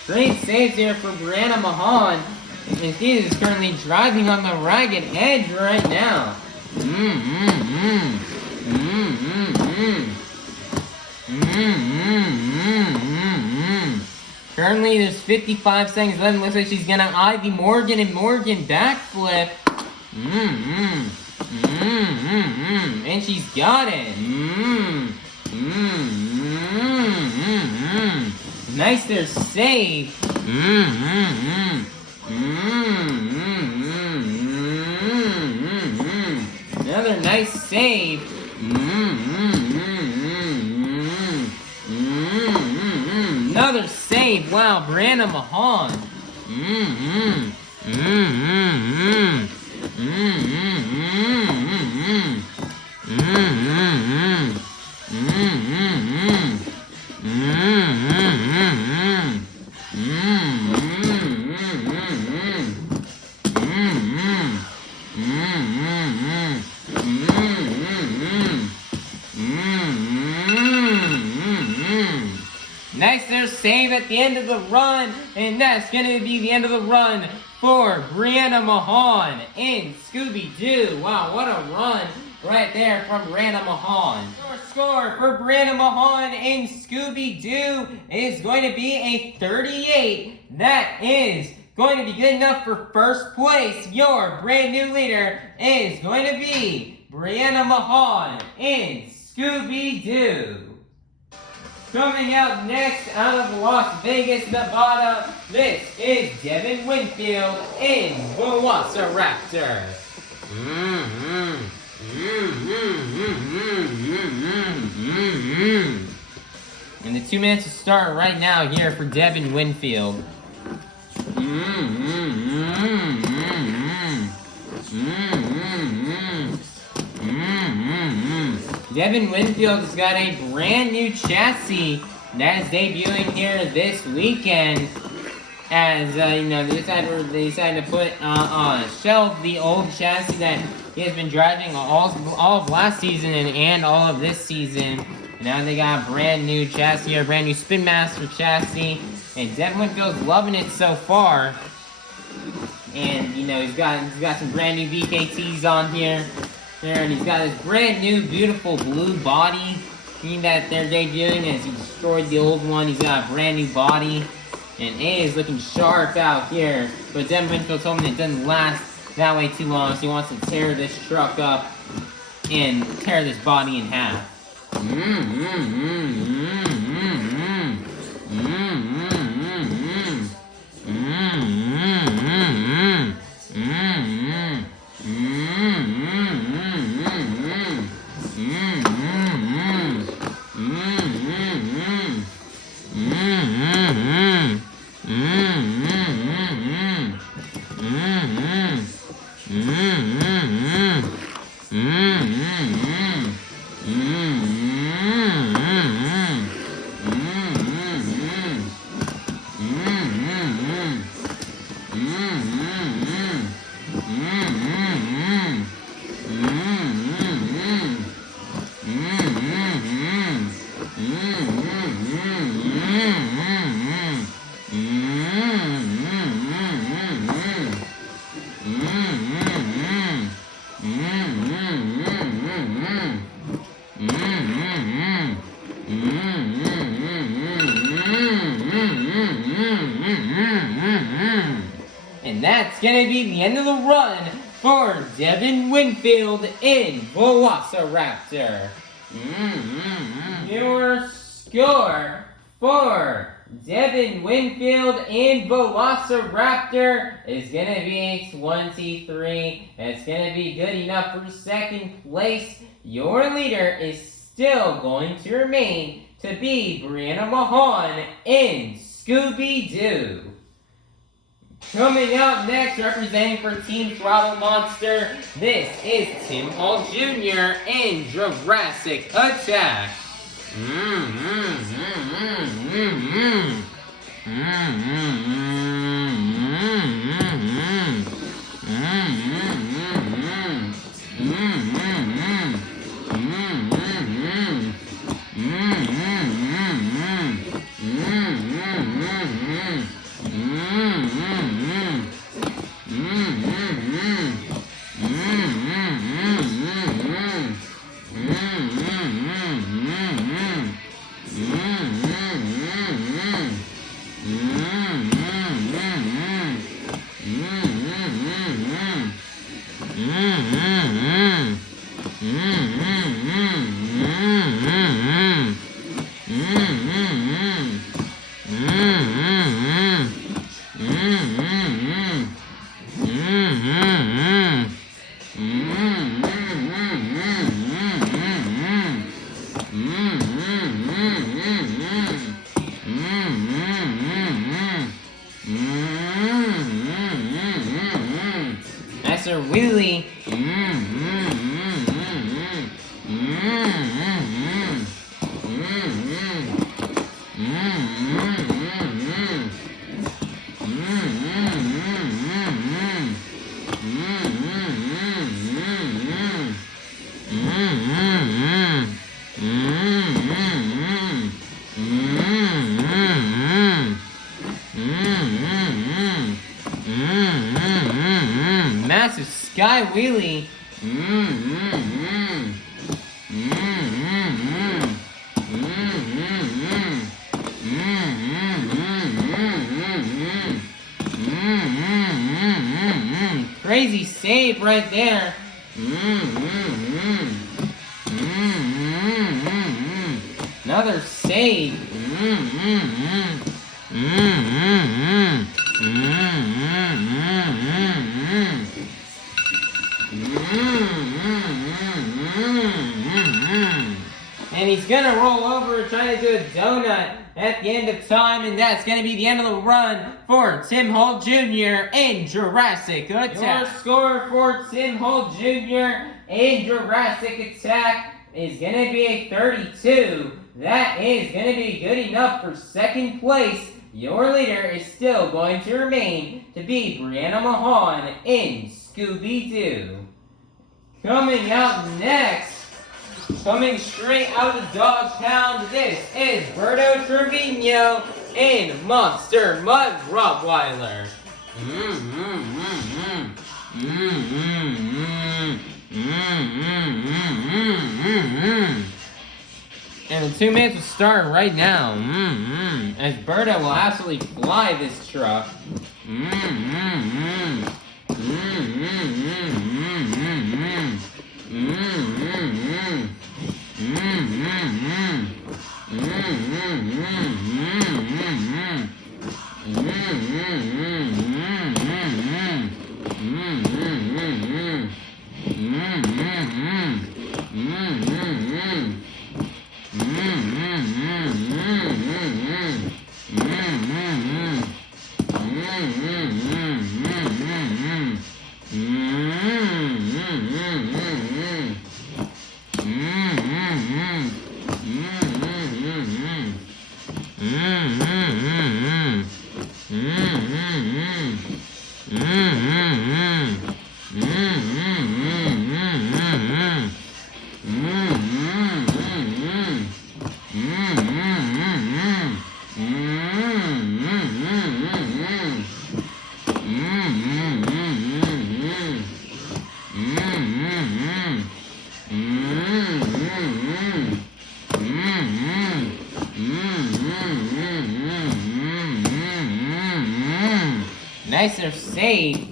Great saves here for Brianna Mahon. And she is currently driving on the ragged edge right now. Currently there's 55 seconds left. Looks like she's gonna Ivy Morgan and Morgan backflip. And she's got it. Nice there, save. Another nice save. Another save. Wow, Brianna Mahon. Nice there, save at the end of the run, and that's gonna be the end of the run for Brianna Mahon in Scooby-Doo. Wow, what a run right there from Brianna Mahon. Your score for Brianna Mahon in Scooby-Doo is going to be a 38. That is going to be good enough for first place. Your brand new leader is going to be Brianna Mahon in Scooby-Doo. Coming out next out of Las Vegas, Nevada, this is Devin Winfield in Velociraptor. And the 2 minutes will start right now here for Devin Winfield. Devin Winfield's got a brand new chassis that is debuting here this weekend. As they decided to put on a shelf the old chassis that he has been driving all of last season and all of this season. And now they got a brand new chassis, a brand new Spin Master chassis, and Devin Winfield's loving it so far. And he's got some brand new VKTs on here. And he's got this brand new beautiful blue body that they're debuting as he destroyed the old one. He's got a brand new body, and it is looking sharp out here. But Devin Winfield told me it doesn't last that way too long, so he wants to tear this truck up and tear this body in half. And that's gonna be the end of the run for Devin Winfield in Velociraptor. Your score for Devin Winfield in Velociraptor is gonna be 23. It's gonna be good enough for second place. Your leader is still going to remain to be Brianna Mahon in Scooby-Doo. Coming out next, representing for Team Throttle Monster, this is Tim Hall Jr. in Jurassic Attack. by Wheelie. Crazy save right there. Another save. And he's gonna roll over trying to do a donut at the end of time, and that's gonna be the end of the run for Tim Hall Jr. and Jurassic Attack. Your score for Tim Hall Jr. and Jurassic Attack is gonna be a 32. That is gonna be good enough for second place. Your leader is still going to remain to be Brianna Mahon in Scooby-Doo. Coming out next, coming straight out of the dog pound, this is Berto Trevino in Monster Mutt Rottweiler. And the 2 minutes will start right now. As Berto will absolutely fly this truck. Nicer save.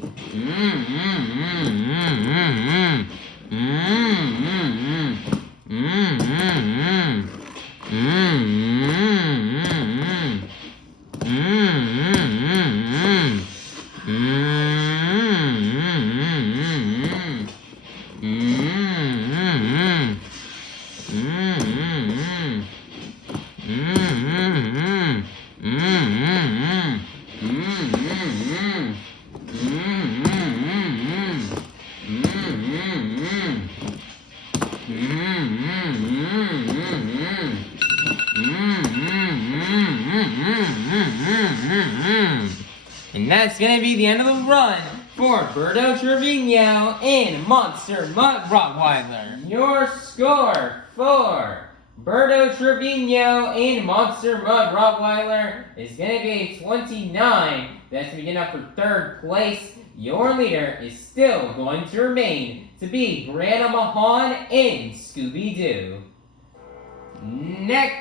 And that's going to be the end of the run for Berto Trevino in Monster Mutt Rottweiler. Your score for Berto Trevino in Monster Mutt Rottweiler is going to be a 29. That's going to be good enough for third place. Your leader is still going to remain to be Brianna Mahon in Scooby-Doo.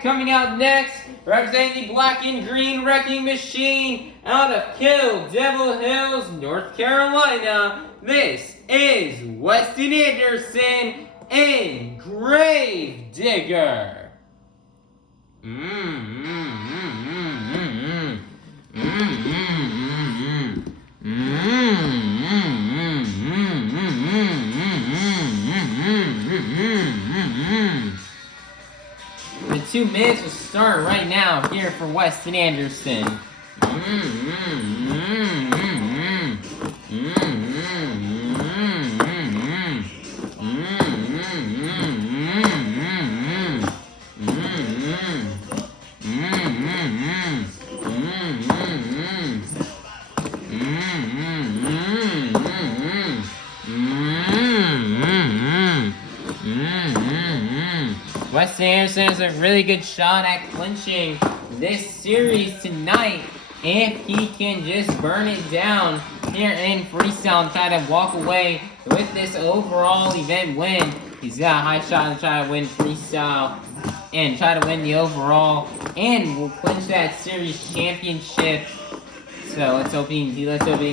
Coming out next, representing the black and green wrecking machine out of Kill Devil Hills, North Carolina, this is Weston Anderson in Grave Digger. The 2 minutes will start right now here for Weston Anderson. Weston Anderson has a really good shot at clinching this series tonight if he can just burn it down here in freestyle and try to walk away with this overall event win. He's got a high shot to try to win freestyle and try to win the overall, and will clinch that series championship. So let's hope he can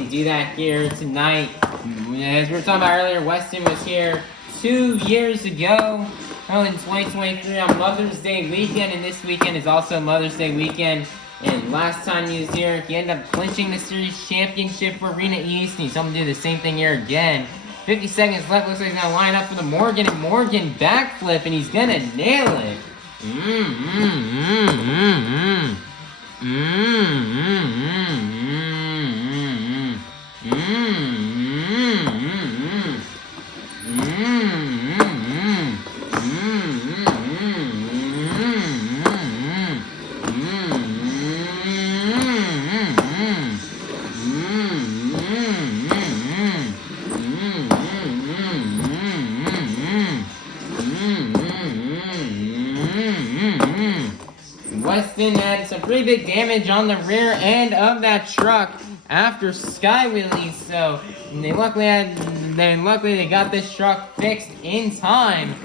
do that here tonight. As we were talking about earlier, Weston was here 2 years ago, in 2023 on Mother's Day weekend, and this weekend is also Mother's Day weekend. And last time he was here, he ended up clinching the series championship for Arena East, and he's going to do the same thing here again. 50 seconds left, looks like he's going to line up for the Morgan backflip, and he's going to nail it. Weston had some pretty big damage on the rear end of that truck after sky wheelies, so luckily they got this truck fixed in time.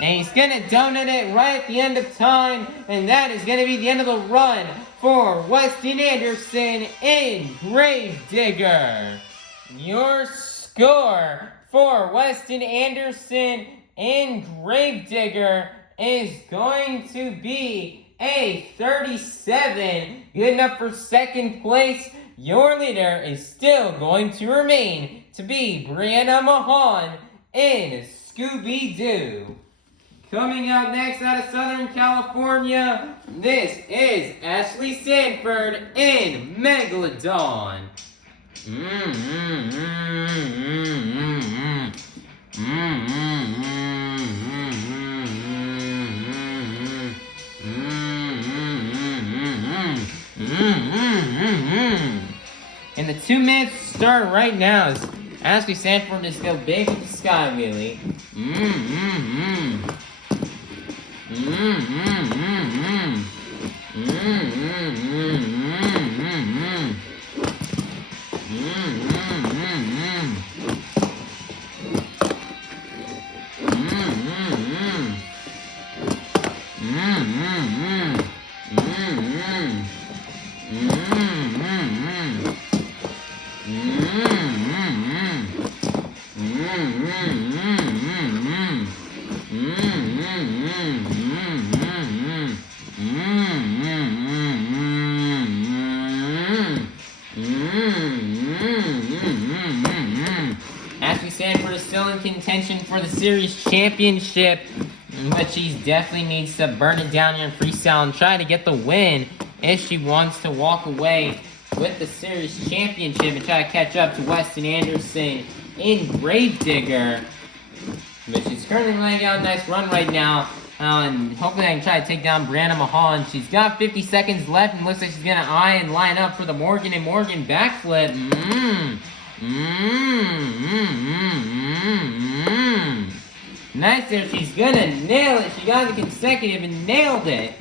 And he's gonna donut it right at the end of time, and that is gonna be the end of the run for Weston Anderson in Gravedigger. Your score for Weston Anderson in Gravedigger is going to be a 37. Good enough for second place. Your leader is still going to remain to be Brianna Mahon in Scooby-Doo. Coming out next out of Southern California, this is Ashley Sanford in Megalodon. And the 2 minutes start right now as Ashley Sanford is go big with the sky wheelie. Ashley Sanford is still in contention for the series championship, but she definitely needs to burn it down here in freestyle and try to get the win if she wants to walk away with the series championship and try to catch up to Weston Anderson in Gravedigger. But she's currently laying out a nice run right now. And hopefully I can try to take down Brianna Mahon. She's got 50 seconds left and looks like she's going to eye and line up for the Morgan backflip. Nice there. She's going to nail it. She got the consecutive and nailed it.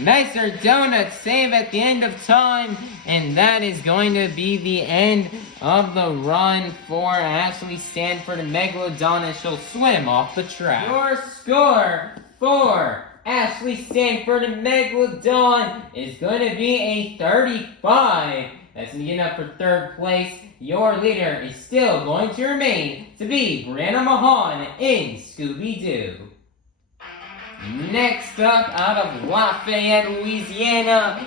Nicer donut save at the end of time, and that is going to be the end of the run for Ashley Sanford and Megalodon as she'll swim off the track. Your score for Ashley Sanford and Megalodon is going to be a 35. That's going to get up for third place. Your leader is still going to remain to be Brianna Mahon in Scooby-Doo. Next up, out of Lafayette, Louisiana,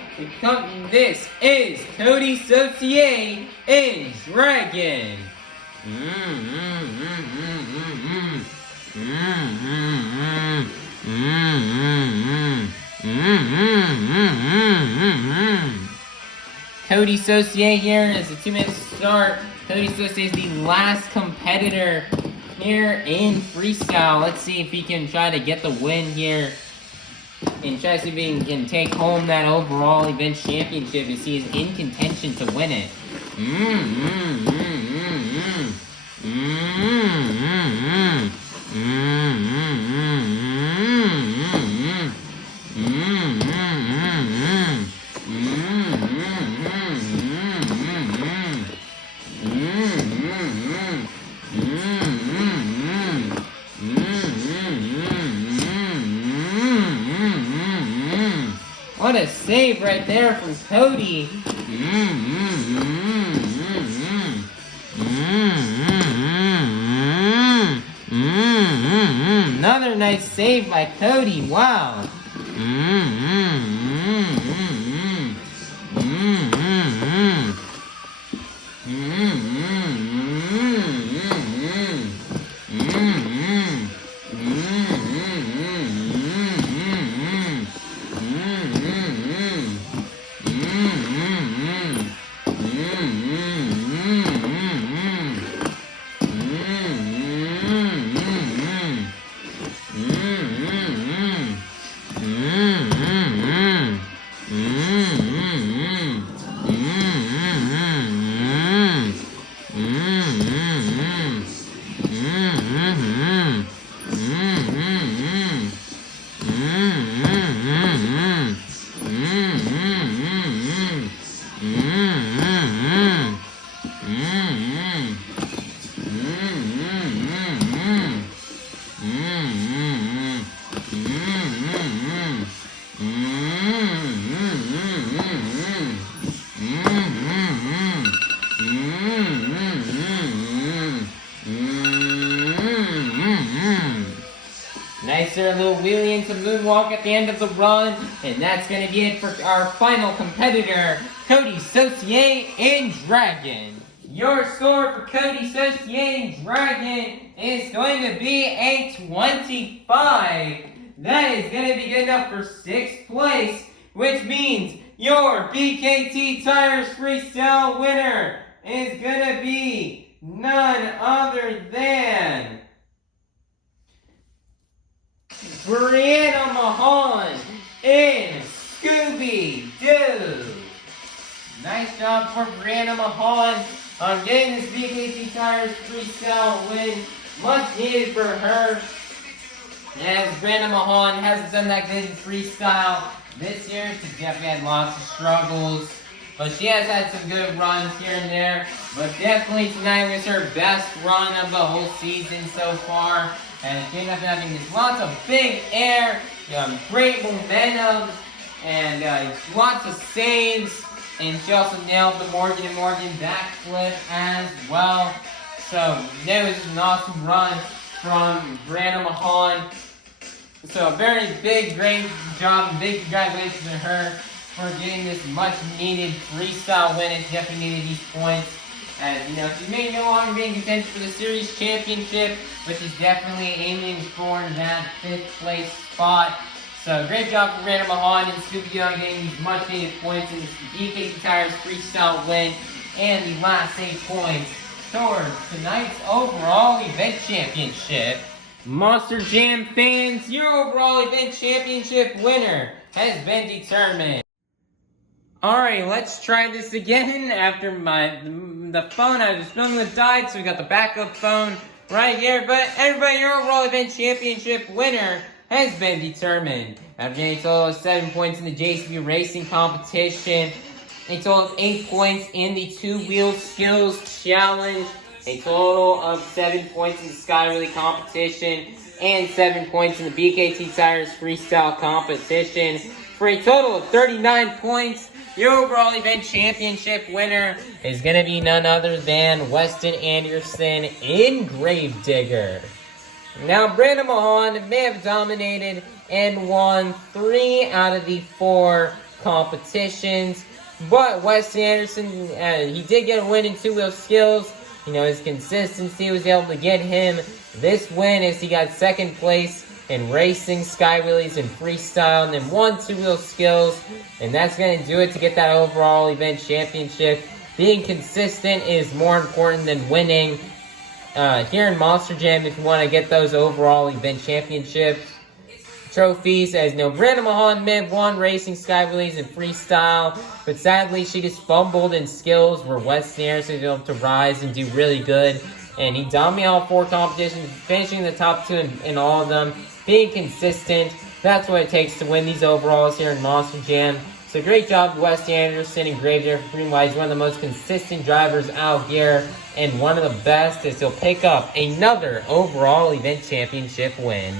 this is Coty Saucier in Dragon. Coty Saucier here is a 2-minute start. Coty Saucier is the last competitor here in freestyle. Let's see if he can try to get the win here and try to see if he can take home that overall event championship as he is in contention to win it. What a save right there from Coty. Another nice save by Coty. Wow. Nicer little wheelie into moonwalk at the end of the run, and that's going to be it for our final competitor, Coty Saucier and Dragon. Your score for Coty Saucier and Dragon is going to be a 25. That is going to be good enough for 6th place, which means your BKT Tires Freestyle winner is going to be none other than Brianna Mahon in Scooby-Doo. Nice job for Brianna Mahon on getting this BKT Tires Freestyle win. Much needed for her, as Brianna Mahon hasn't done that good in freestyle this year. She's definitely had lots of struggles, but she has had some good runs here and there. But definitely tonight was her best run of the whole season so far. And she ended up having just lots of big air, great momentum, and lots of saves. And she also nailed the Morgan and Morgan backflip as well. So that was just an awesome run from Brianna Mahon. So a very big, great job, and big congratulations to her for getting this much needed freestyle win. She definitely needed these points. As you know, she may no longer be in contention for the series championship, but she's definitely aiming for that 5th place spot. So great job for Brianna Mahon and Scooby-Doo on getting these much needed points in this BKT Tires freestyle win, and the last 8 points towards tonight's overall event championship. Monster Jam fans, your overall event championship winner has been determined. Alright, let's try this again after the phone I was filming with died, so we got the backup phone right here. But everybody, your overall event championship winner has been determined. After getting a total of 7 points in the JCB racing competition, a total of 8 points in the 2-wheel skills challenge, a total of 7 points in the Sky Wheelie competition, and 7 points in the BKT Tires freestyle competition, for a total of 39 points. Your overall event championship winner is going to be none other than Weston Anderson in Gravedigger. Now, Brianna Mahon may have dominated and won 3 out of the 4 competitions, but Weston Anderson, he did get a win in 2-wheel skills, his consistency was able to get him this win as he got second place in racing, sky wheelies, and freestyle, and then 1 2-wheel skills. And that's going to do it to get that overall event championship. Being consistent is more important than winning here in Monster Jam if you want to get those overall event championships. Trophies, as Brianna Mahon may have won racing, sky wheelies, and freestyle, but sadly she just fumbled in skills where Weston was able to rise and do really good. And he dominated all 4 competitions, finishing in the top 2 in all of them. Being consistent, that's what it takes to win these overalls here in Monster Jam. So great job, Weston Anderson and Gravedigger for Green Light. He's one of the most consistent drivers out here and one of the best, as he'll pick up another overall event championship win.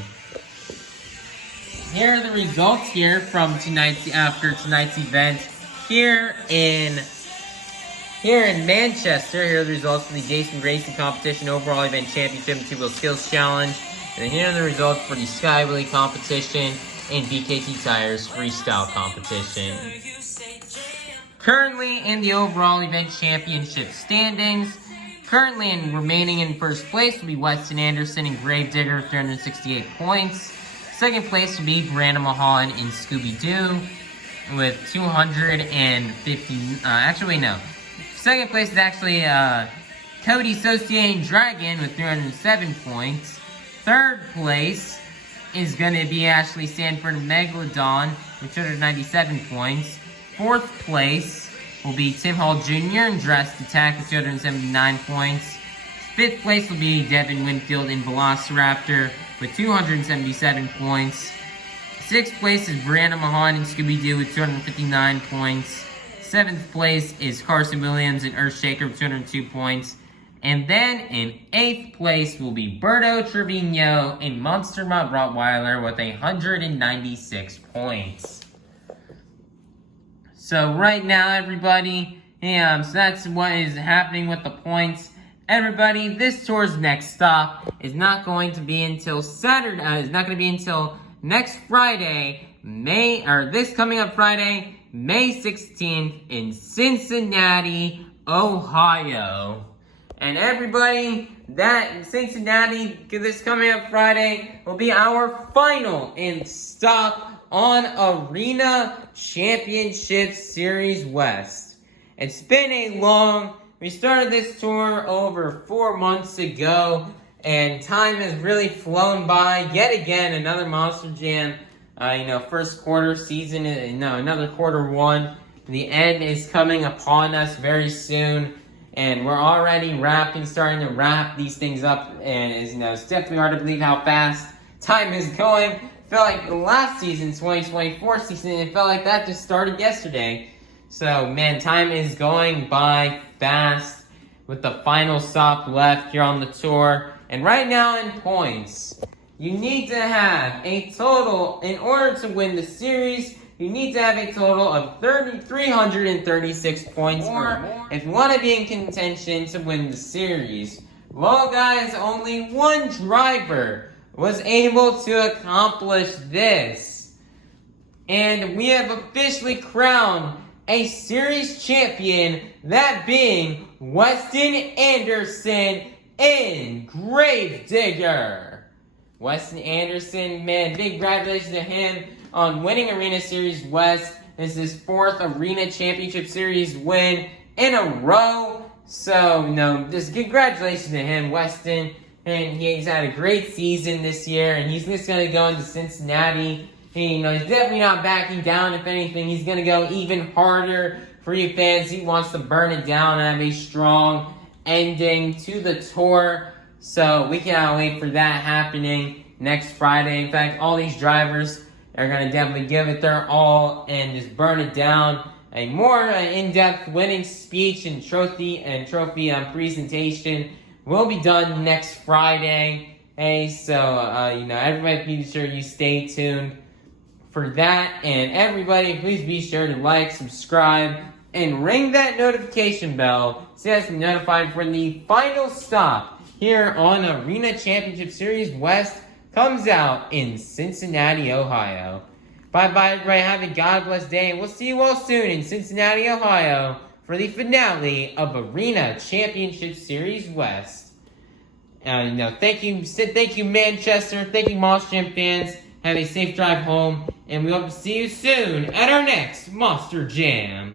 Here are the results here from tonight's event here in Manchester. Here are the results from the Jason Racing Competition Overall Event Championship and 2-Wheel Skills Challenge. And here are the results for the Sky Wheelie Competition and BKT Tires Freestyle Competition. Currently in the Overall Event Championship standings, remaining in first place will be Weston Anderson and Gravedigger with 368 points. Second place will be Brianna Mahon in Scooby-Doo with 250. Second place is actually Coty, Saucier, and Dragon with 307 points. Third place is going to be Ashley Sanford and Megalodon with 297 points. Fourth place will be Tim Hall Jr. and Jurassic Attack with 279 points. Fifth place will be Devin, Winfield, and Velociraptor with 277 points. Sixth place is Brianna Mahon and Scooby-Doo with 259 points. Seventh place is Carson Williams and Earthshaker with 202 points. And then in 8th place will be Berto, Trevino, and Monster Mutt Rottweiler with 196 points. So right now, everybody, so that's what is happening with the points. Everybody, this tour's next stop is not going to be until Saturday. It's not going to be until next Friday, this coming up Friday, May 16th in Cincinnati, Ohio. And everybody, that in Cincinnati, this coming up Friday, will be our final stop on Arena Championship Series West. It's been we started this tour over 4 months ago, and time has really flown by. Yet again, another Monster Jam, first quarter season, another quarter 1. The end is coming upon us very soon. And we're already starting to wrap these things up, and it's definitely hard to believe how fast time is going. I felt like the last season, 2024 season, it felt like that just started yesterday. So, man, time is going by fast with the final stop left here on the tour. And right now in points, you need to have a total, in order to win the series, you need to have a total of 336 points or more if you want to be in contention to win the series. Well, guys, only one driver was able to accomplish this. And we have officially crowned a series champion, that being Weston Anderson in Gravedigger. Weston Anderson, man, big congratulations to him on winning Arena Series West. This is his 4th Arena Championship Series win in a row. So, just congratulations to him, Weston. And he's had a great season this year, and he's just going to go into Cincinnati. He's definitely not backing down. If anything, he's going to go even harder for you fans. He wants to burn it down and have a strong ending to the tour. So, we cannot wait for that happening next Friday. In fact, all these drivers are going to definitely give it their all and just burn it down. A more in-depth winning speech and trophy presentation will be done next Friday. Hey, so, everybody be sure you stay tuned for that. And everybody, please be sure to like, subscribe, and ring that notification bell so you guys can be notified for the final stop here on Arena Championship Series West. Comes out in Cincinnati, Ohio. Bye-bye, everybody. Have a God-blessed day. And we'll see you all soon in Cincinnati, Ohio for the finale of Arena Championship Series West. Thank you, Manchester. Thank you, Monster Jam fans. Have a safe drive home, and we hope to see you soon at our next Monster Jam.